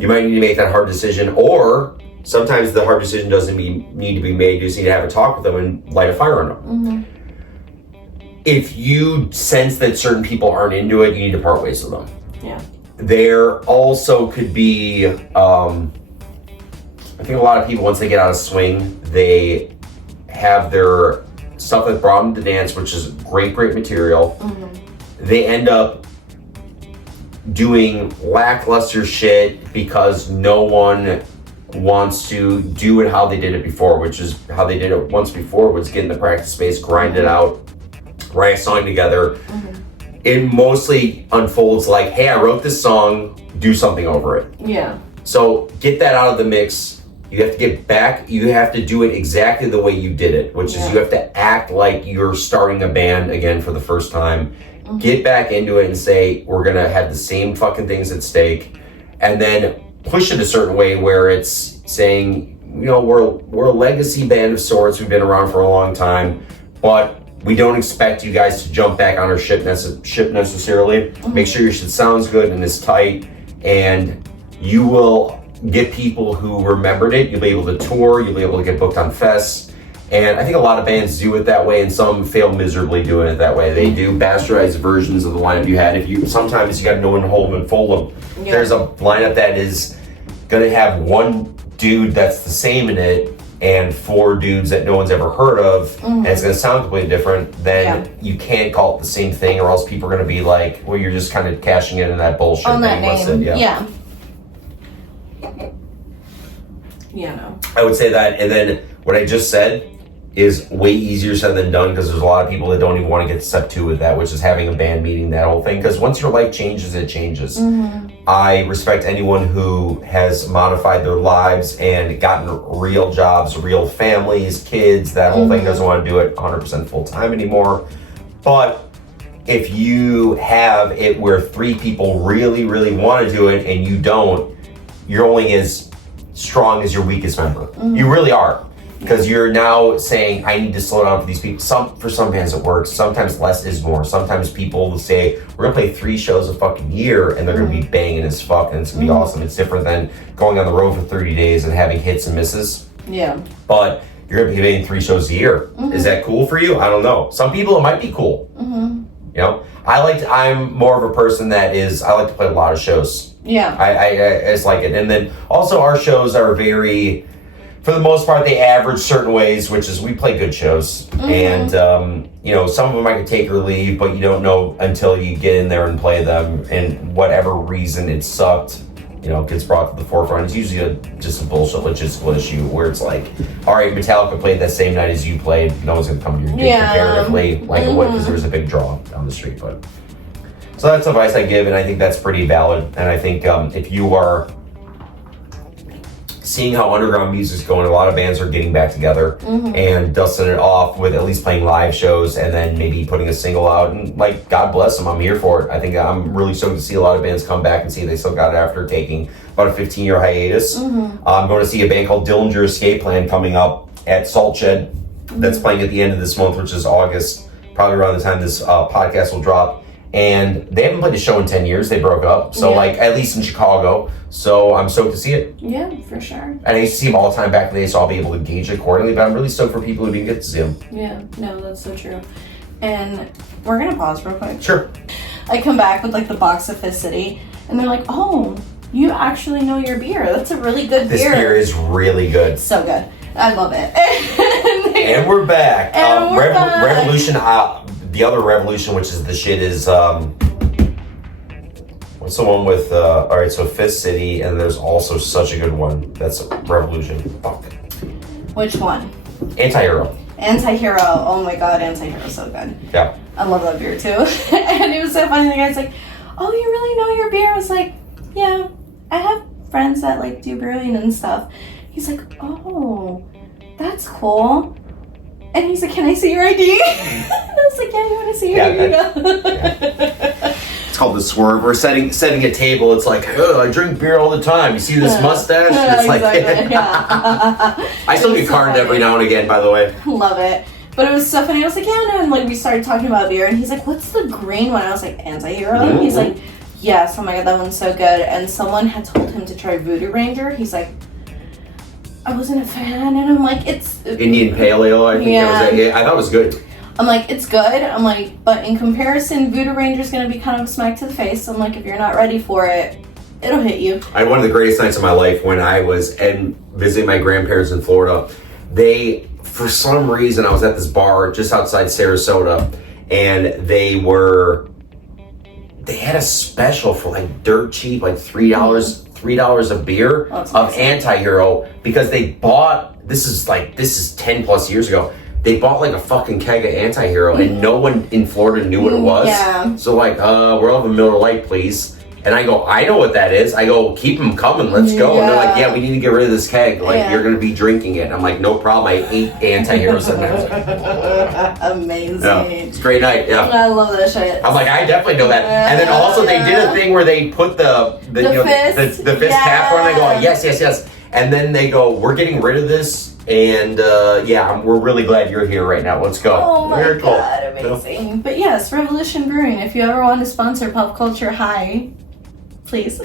you might need to make that hard decision. Or sometimes the hard decision doesn't need to be made. You just need to have a talk with them and light a fire on them. If you sense that certain people aren't into it, you need to part ways with them. Yeah. There also could be, I think a lot of people, once they get out of swing, they have their stuff that brought them to dance, which is great material. They end up doing lackluster shit because no one wants to do it how they did it before, which is how they did it once before, was get in the practice space, grind it out, write a song together. It mostly unfolds like, hey, I wrote this song, do something over it. Yeah. So get that out of the mix. You have to get back, you have to do it exactly the way you did it, which is you have to act like you're starting a band again for the first time. Get back into it and say, we're gonna have the same fucking things at stake. And then push it a certain way where it's saying, you know, we're a legacy band of sorts. We've been around for a long time, but we don't expect you guys to jump back on our ship necessarily. Make sure your shit sounds good and is tight, and you will get people who remembered it. You'll be able to tour, you'll be able to get booked on fests. And I think a lot of bands do it that way, and some fail miserably doing it that way. They do bastardized versions of the lineup you had. Sometimes you got to know when to hold them and fold them. There's a lineup that is gonna have one dude that's the same in it and four dudes that no one's ever heard of, and it's gonna sound completely different. Then you can't call it the same thing, or else people are gonna be like, well, you're just kind of cashing in on that bullshit on that name. Listed. Yeah, no. I would say that, and then what I just said is way easier said than done, because there's a lot of people that don't even want to get to step 2 with that, which is having a band meeting, that whole thing. Because once your life changes, it changes. I respect anyone who has modified their lives and gotten real jobs, real families, kids, that whole thing, doesn't want to do it 100% full time anymore. But if you have it where 3 people really, really want to do it and you don't, you're only as strong as your weakest member. You really are. Because you're now saying, I need to slow down for these people. For some bands it works. Sometimes less is more. Sometimes people will say, we're gonna play 3 shows a fucking year, and they're gonna be banging as fuck, and it's gonna be awesome. It's different than going on the road for 30 days and having hits and misses. Yeah. But you're gonna be hitting 3 shows a year. Is that cool for you? I don't know. Some people it might be cool. You know, I'm more of a person that I like to play a lot of shows. Yeah. I just like it. And then also our shows are very, for the most part, they average certain ways, which is we play good shows. And, you know, some of them I can take or leave, but you don't know until you get in there and play them. And whatever reason it sucked, you know, gets brought to the forefront. It's usually just a bullshit logistical issue where it's like, all right, Metallica played that same night as you played. No one's going to come to your gig comparatively. Like, because there's a big draw down the street. But so that's advice I give, and I think that's pretty valid. And I think if you are seeing how underground music's going, a lot of bands are getting back together and dusting it off with at least playing live shows, and then maybe putting a single out, and like, God bless them, I'm here for it. I think I'm really stoked to see a lot of bands come back and see they still got it after taking about a 15-year hiatus. I'm going to see a band called Dillinger Escape Plan coming up at Salt Shed that's playing at the end of this month, which is August, probably around the time this podcast will drop. And they haven't played a show in 10 years. They broke up. So, like, at least in Chicago. So, I'm stoked to see it. Yeah, for sure. And I used to see them all the time back in the day, so I'll be able to gauge it accordingly. But I'm really stoked for people who didn't get to see them. Yeah, no, that's so true. And we're going to pause real quick. Sure. I come back with, like, the box of Fifth City, and they're like, oh, you actually know your beer. That's a really good beer. This beer is really good. So good. I love it. And we're back. And we're back. Revolution, the other Revolution, which is the shit, is what's the one with all right, so Fifth City, and there's also such a good one that's Revolution. Fuck. Which one? Anti-Hero. Anti-Hero. Oh my god, Anti-Hero's so good. Yeah. I love that beer too. And it was so funny. The guy's like, oh, you really know your beer? I was like, yeah, I have friends that like do brewing and stuff. He's like, oh, that's cool. And he's like, can I see your ID? And I was like, yeah, you want to see your ID? It's called the swerve. We're setting a table. It's like, oh, I drink beer all the time. You see this mustache? It's exactly. I still get carded every now and again, by the way. Love it. But it was so funny. I was like, yeah, no. And like we started talking about beer, and he's like, what's the green one? I was like, Anti-Hero. And he's like, yes. Oh my god, that one's so good. And someone had told him to try Voodoo Ranger. He's like, I wasn't a fan, and I'm like, it's Indian Pale Ale. I think that was it. I thought it was good. I'm like, it's good. I'm like, but in comparison, Voodoo Ranger's gonna be kind of a smack to the face. I'm like, if you're not ready for it, it'll hit you. I had one of the greatest nights of my life when I was visiting my grandparents in Florida. For some reason, I was at this bar just outside Sarasota, and they had a special for like dirt cheap, like $3 a beer of Anti-Hero, because they bought, this is 10 plus years ago, they bought like a fucking keg of Anti-Hero, and no one in Florida knew what it was. Yeah. So like, we'll have a Miller Lite, please. And I go, I know what that is. I go, keep them coming, let's go. And they're like, yeah, we need to get rid of this keg. Like, you're going to be drinking it. I'm like, no problem. I ate Anti-Heroes. Amazing. Yeah, it's a great night. Yeah. I love that shit. I'm like, I definitely know that. And then also they did a thing where they put the fist cap on. I go, yes. And then they go, we're getting rid of this. And we're really glad you're here right now. Let's go. Oh my god, amazing. Yeah. But yes, Revolution Brewing. If you ever want to sponsor Pop Culture, hi. Please.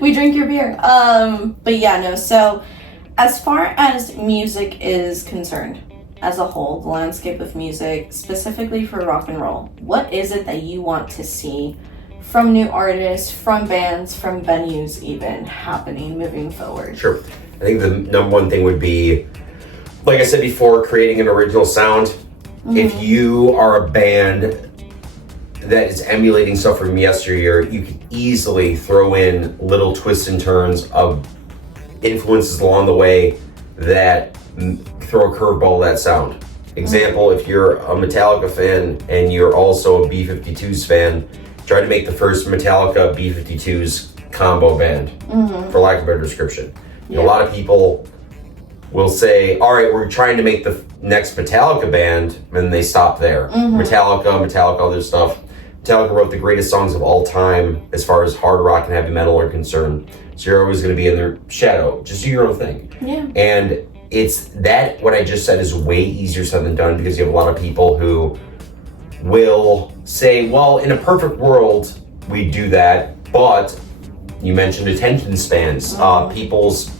We drink your beer. But yeah, no, so as far as music is concerned, as a whole, the landscape of music, specifically for rock and roll, what is it that you want to see from new artists, from bands, from venues even, happening moving forward? Sure. I think the number one thing would be, like I said before, creating an original sound. Mm-hmm. If you are a band that is emulating stuff from yesteryear, you can easily throw in little twists and turns of influences along the way that throw a curveball at that sound. Example, if you're a Metallica fan and you're also a B-52s fan, try to make the first Metallica B-52s combo band, for lack of a better description. Yeah. A lot of people will say, all right, we're trying to make the next Metallica band, and they stop there. Metallica, other stuff. Metallica wrote the greatest songs of all time as far as hard rock and heavy metal are concerned. So you're always going to be in their shadow. Just do your own thing. Yeah. And it's that, what I just said, is way easier said than done, because you have a lot of people who will say, well, in a perfect world, we do that. But you mentioned attention spans, people's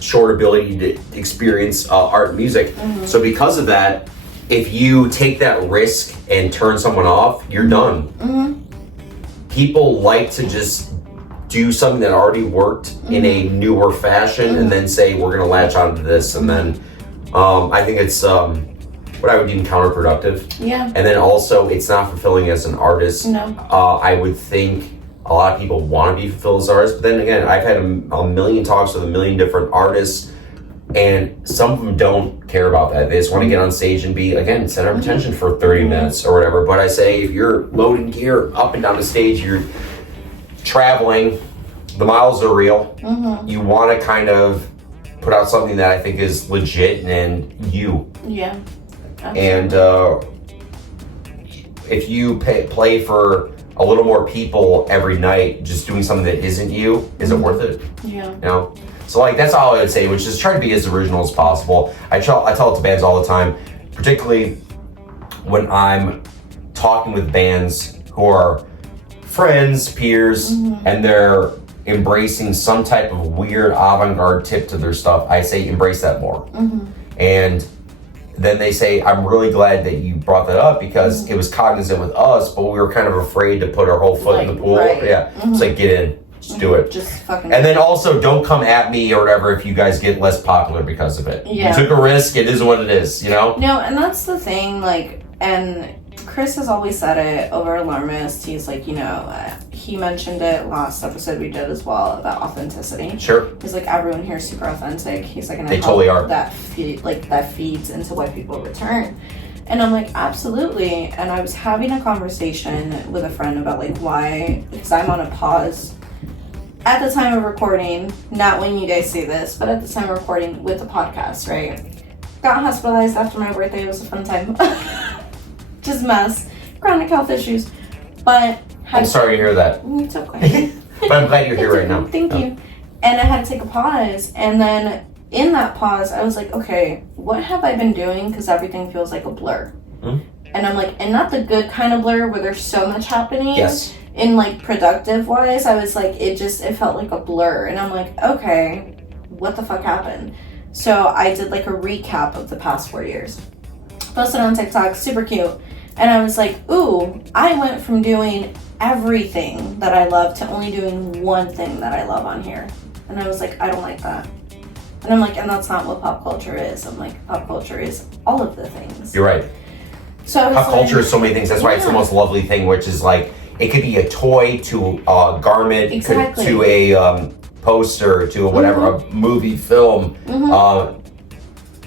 short ability to experience art and music. So because of that, if you take that risk and turn someone off, you're done. People like to just do something that already worked in a newer fashion and then say, we're going to latch onto this. And then I think it's what I would deem counterproductive. Yeah. And then also, it's not fulfilling as an artist. No. I would think a lot of people want to be fulfilled as artists, but then again, I've had a million talks with a million different artists, and some of them don't care about that. They just want to get on stage and be, again, center of attention for 30 minutes or whatever. But I say, if you're loading gear up and down the stage, you're traveling, the miles are real. You want to kind of put out something that I think is legit and you. Yeah. Absolutely. And if you play for a little more people every night, just doing something that isn't you, is it worth it? Yeah. You know? So like, that's all I would say, which is try to be as original as possible. I tell it to bands all the time, particularly when I'm talking with bands who are friends, peers, and they're embracing some type of weird avant-garde tip to their stuff. I say, embrace that more. And then they say, I'm really glad that you brought that up, because it was cognizant with us, but we were kind of afraid to put our whole foot in the pool. Right. Yeah. It's like, get in. Just do it. Just fucking. And then also, don't come at me or whatever if you guys get less popular because of it. Yeah. You took a risk. It is what it is, you know? No, and that's the thing, like, and Chris has always said it over Alarmist. He's like, you know, he mentioned it last episode we did as well about authenticity. Sure. He's like, everyone here is super authentic. He's like, and they totally are. That feeds into why people return. And I'm like, absolutely. And I was having a conversation with a friend about like why, because I'm on a pause at the time of recording, not when you guys see this, but at the time of recording with the podcast, right? got hospitalized after my birthday. It was a fun time. Just mess. Chronic health issues. But I'm sorry to hear that. It's okay. But I'm glad you're here right now. Thank you. And I had to take a pause. And then in that pause, I was like, okay, what have I been doing? Because everything feels like a blur. And I'm like, and not the good kind of blur where there's so much happening. Yes. In like productive wise, I was like, it felt like a blur. And I'm like, okay, what the fuck happened? So I did like a recap of the past 4 years. Posted on TikTok, super cute. And I was like, ooh, I went from doing everything that I love to only doing one thing that I love on here. And I was like, I don't like that. And I'm like, and that's not what pop culture is. I'm like, pop culture is all of the things. You're right. So I was pop culture is so many things. That's why it's the most lovely thing, which is like, it could be a toy to a garment, exactly. to a poster, to a whatever, a movie, film.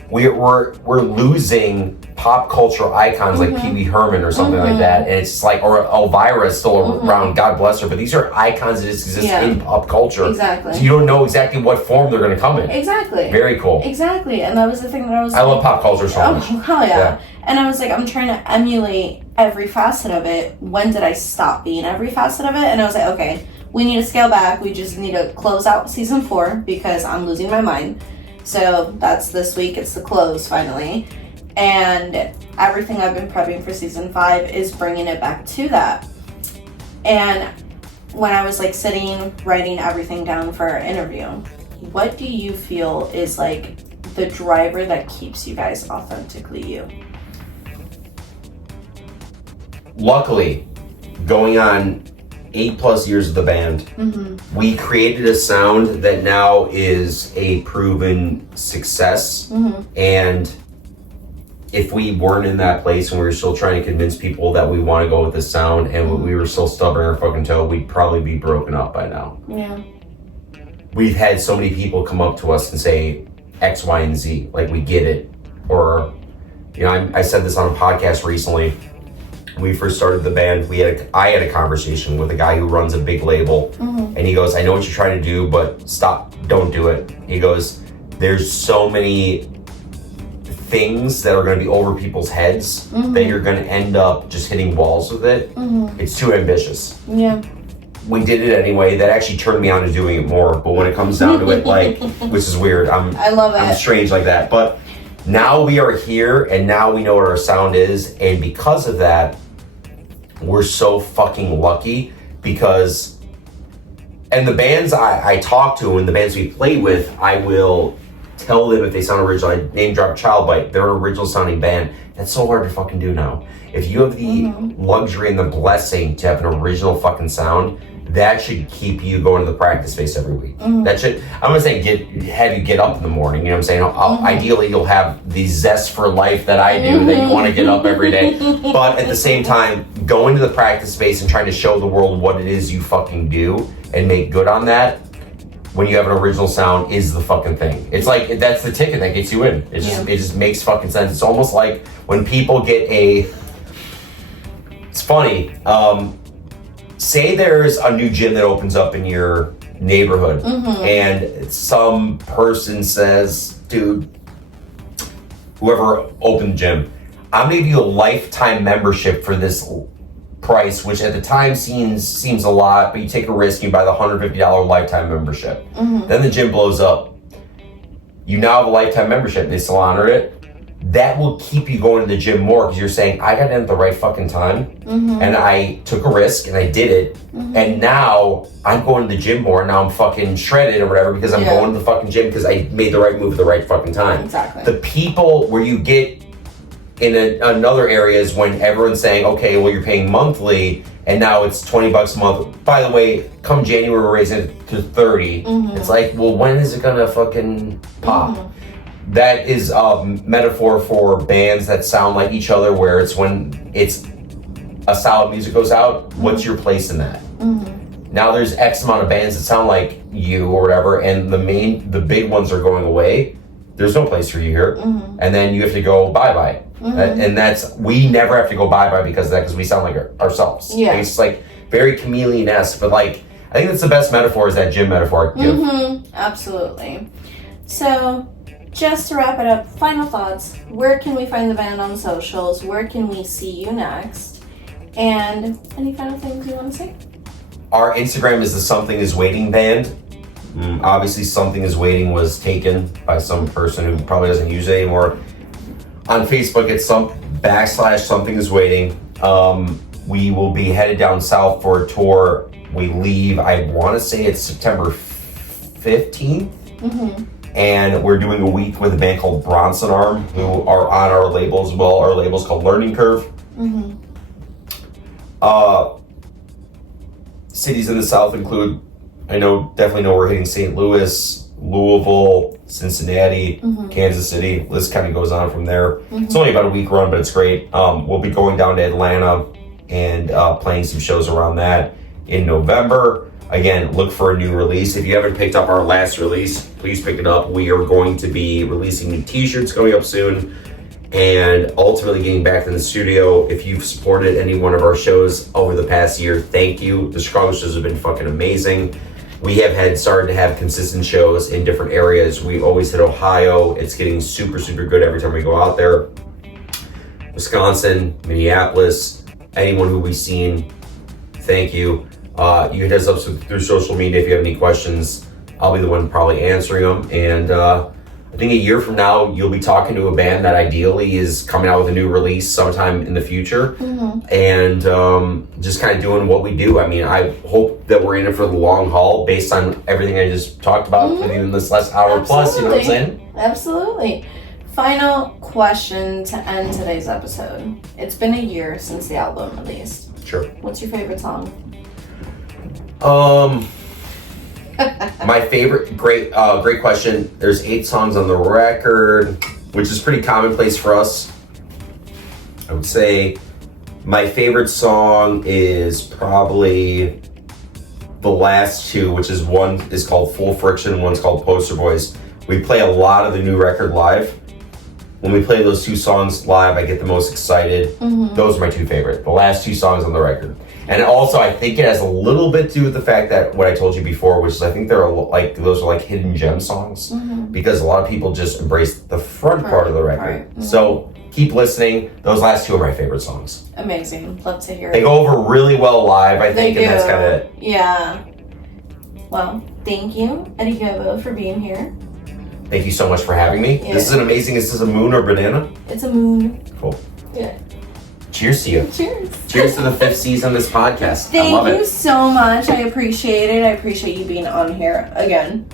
We're losing pop culture icons like Pee Wee Herman or something like that, and it's like, or Elvira is still around, God bless her, but these are icons that just exist in pop culture. Exactly. So you don't know exactly what form they're going to come in. Exactly. Very cool. Exactly, and that was the thing that I was. I love pop culture so much. Oh hell yeah! And I was like, I'm trying to emulate every facet of it. When did I stop being every facet of it? And I was like, okay, we need to scale back. We just need to close out season 4 because I'm losing my mind. So that's this week. It's the close finally. And everything I've been prepping for season 5 is bringing it back to that. And when I was like sitting, writing everything down for our interview, what do you feel is like the driver that keeps you guys authentically you? Luckily, going on 8+ years of the band, we created a sound that now is a proven success. And if we weren't in that place and we were still trying to convince people that we want to go with this sound and we were still stubbing our fucking toe, we'd probably be broken up by now. Yeah. We've had so many people come up to us and say X, Y, and Z, like we get it. Or, you know, I said this on a podcast recently. When we first started the band, I had a conversation with a guy who runs a big label, and he goes, I know what you're trying to do, but stop, don't do it. He goes, there's so many things that are going to be over people's heads that you're going to end up just hitting walls with it. It's too ambitious. Yeah. We did it anyway. That actually turned me on to doing it more. But when it comes down to it, like, which is weird. I love it. I'm strange like that. But now we are here, and now we know what our sound is, and because of that, we're so fucking lucky because, and the bands I talk to and the bands we play with, I will tell them if they sound original. I name drop Child Bite. They're an original sounding band. That's so hard to fucking do now. If you have the luxury and the blessing to have an original fucking sound, that should keep you going to the practice space every week. That should, I'm not saying have you get up in the morning, you know what I'm saying? Ideally, you'll have the zest for life that I do, that you want to get up every day. But at the same time, going to the practice space and trying to show the world what it is you fucking do and make good on that, when you have an original sound, is the fucking thing. It's like, that's the ticket that gets you in. It just makes fucking sense. It's almost like when people get it's funny, say there's a new gym that opens up in your neighborhood and some person says, dude, whoever opened the gym, I'm gonna give you a lifetime membership for this price, which at the time seems a lot, but you take a risk, you buy the $150 lifetime membership. Then the gym blows up. You now have a lifetime membership, they still honor it. That will keep you going to the gym more because you're saying, I got in at the right fucking time and I took a risk and I did it. And now I'm going to the gym more. Now I'm fucking shredded or whatever because I'm going to the fucking gym because I made the right move at the right fucking time. Exactly. The people where you get in another area is when everyone's saying, okay, well, you're paying monthly and now it's $20 a month. By the way, come January, we're raising it to 30. It's like, well, when is it gonna fucking pop? That is a metaphor for bands that sound like each other, where it's when it's a solid music goes out, what's your place in that? Now there's X amount of bands that sound like you or whatever, and the big ones are going away. There's no place for you here. And then you have to go bye-bye. And we never have to go bye-bye because of that, because we sound like ourselves. Yeah. It's like very chameleon-esque, but like, I think that's the best metaphor, is that gym metaphor. Absolutely. So, just to wrap it up, final thoughts. Where can we find the band on socials? Where can we see you next? And any final things you want to say? Our Instagram is the Something Is Waiting band. Obviously, Something Is Waiting was taken by some person who probably doesn't use it anymore. On Facebook, it's /Something Is Waiting. We will be headed down south for a tour. We leave, I want to say it's September 15th. And we're doing a week with a band called Bronson Arm, who are on our label as well. Our label's called Learning Curve. Cities in the south include, definitely know we're hitting St. Louis, Louisville, Cincinnati, Kansas City. List kind of goes on from there. It's only about a week run, but it's great. We'll be going down to Atlanta and playing some shows around that in November. Again, look for a new release. If you haven't picked up our last release, please pick it up. We are going to be releasing new t-shirts coming up soon and ultimately getting back in the studio. If you've supported any one of our shows over the past year, thank you. The Chicago shows have been fucking amazing. We have started to have consistent shows in different areas. We've always hit Ohio. It's getting super, super good every time we go out there. Wisconsin, Minneapolis, anyone who we've seen, thank you. You hit us up through social media if you have any questions. I'll be the one probably answering them. And I think a year from now, you'll be talking to a band that ideally is coming out with a new release sometime in the future. And just kind of doing what we do. I mean, I hope that we're in it for the long haul based on everything I just talked about with you in this last hour plus, you know what I'm saying? Absolutely. Final question to end today's episode. It's been a year since the album released. Sure. What's your favorite song? My favorite, great question. There's 8 songs on the record, which is pretty commonplace for us. I would say my favorite song is probably the last 2, which is one is called Full Friction, one's called Poster Boys. We play a lot of the new record live. When we play those 2 songs live, I get the most excited. Those are my 2 favorite, the last 2 songs on the record. And also, I think it has a little bit to do with the fact that what I told you before, which is I think those are like hidden gem songs, because a lot of people just embrace the front part of the record. So keep listening. Those last 2 are my favorite songs. Amazing. Love to hear it. They go over really well live, I think, and that's kind of it. Yeah. Well, thank you, Eddie Gobo, for being here. Thank you so much for having me. Yeah. This is amazing. Is this a moon or banana? It's a moon. Cool. Yeah. Cheers to you. Cheers. Cheers to the 5th season of this podcast. Thank you so much. I appreciate it. I appreciate you being on here again.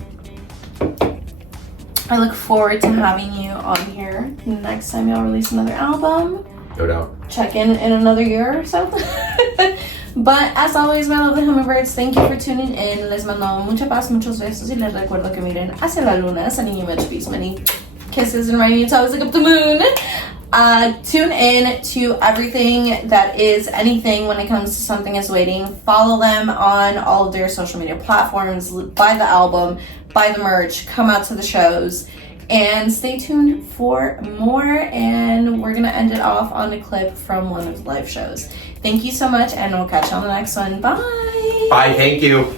I look forward to having you on here next time y'all release another album. No doubt. Check in another year or so. But as always, my lovely Hummingbirds, thank you for tuning in. Les mando mucha paz, muchos besos, y les recuerdo que miren hacia la luna, sending you much peace, many kisses and rainy toes like up the moon. Tune in to everything that is anything when it comes to Something Is Waiting. Follow them on all of their social media platforms. Buy the album, buy the merch, come out to the shows, and stay tuned for more. And we're gonna end it off on a clip from one of the live shows. Thank you so much, and we'll catch you on the next one. Bye. Bye. Thank you.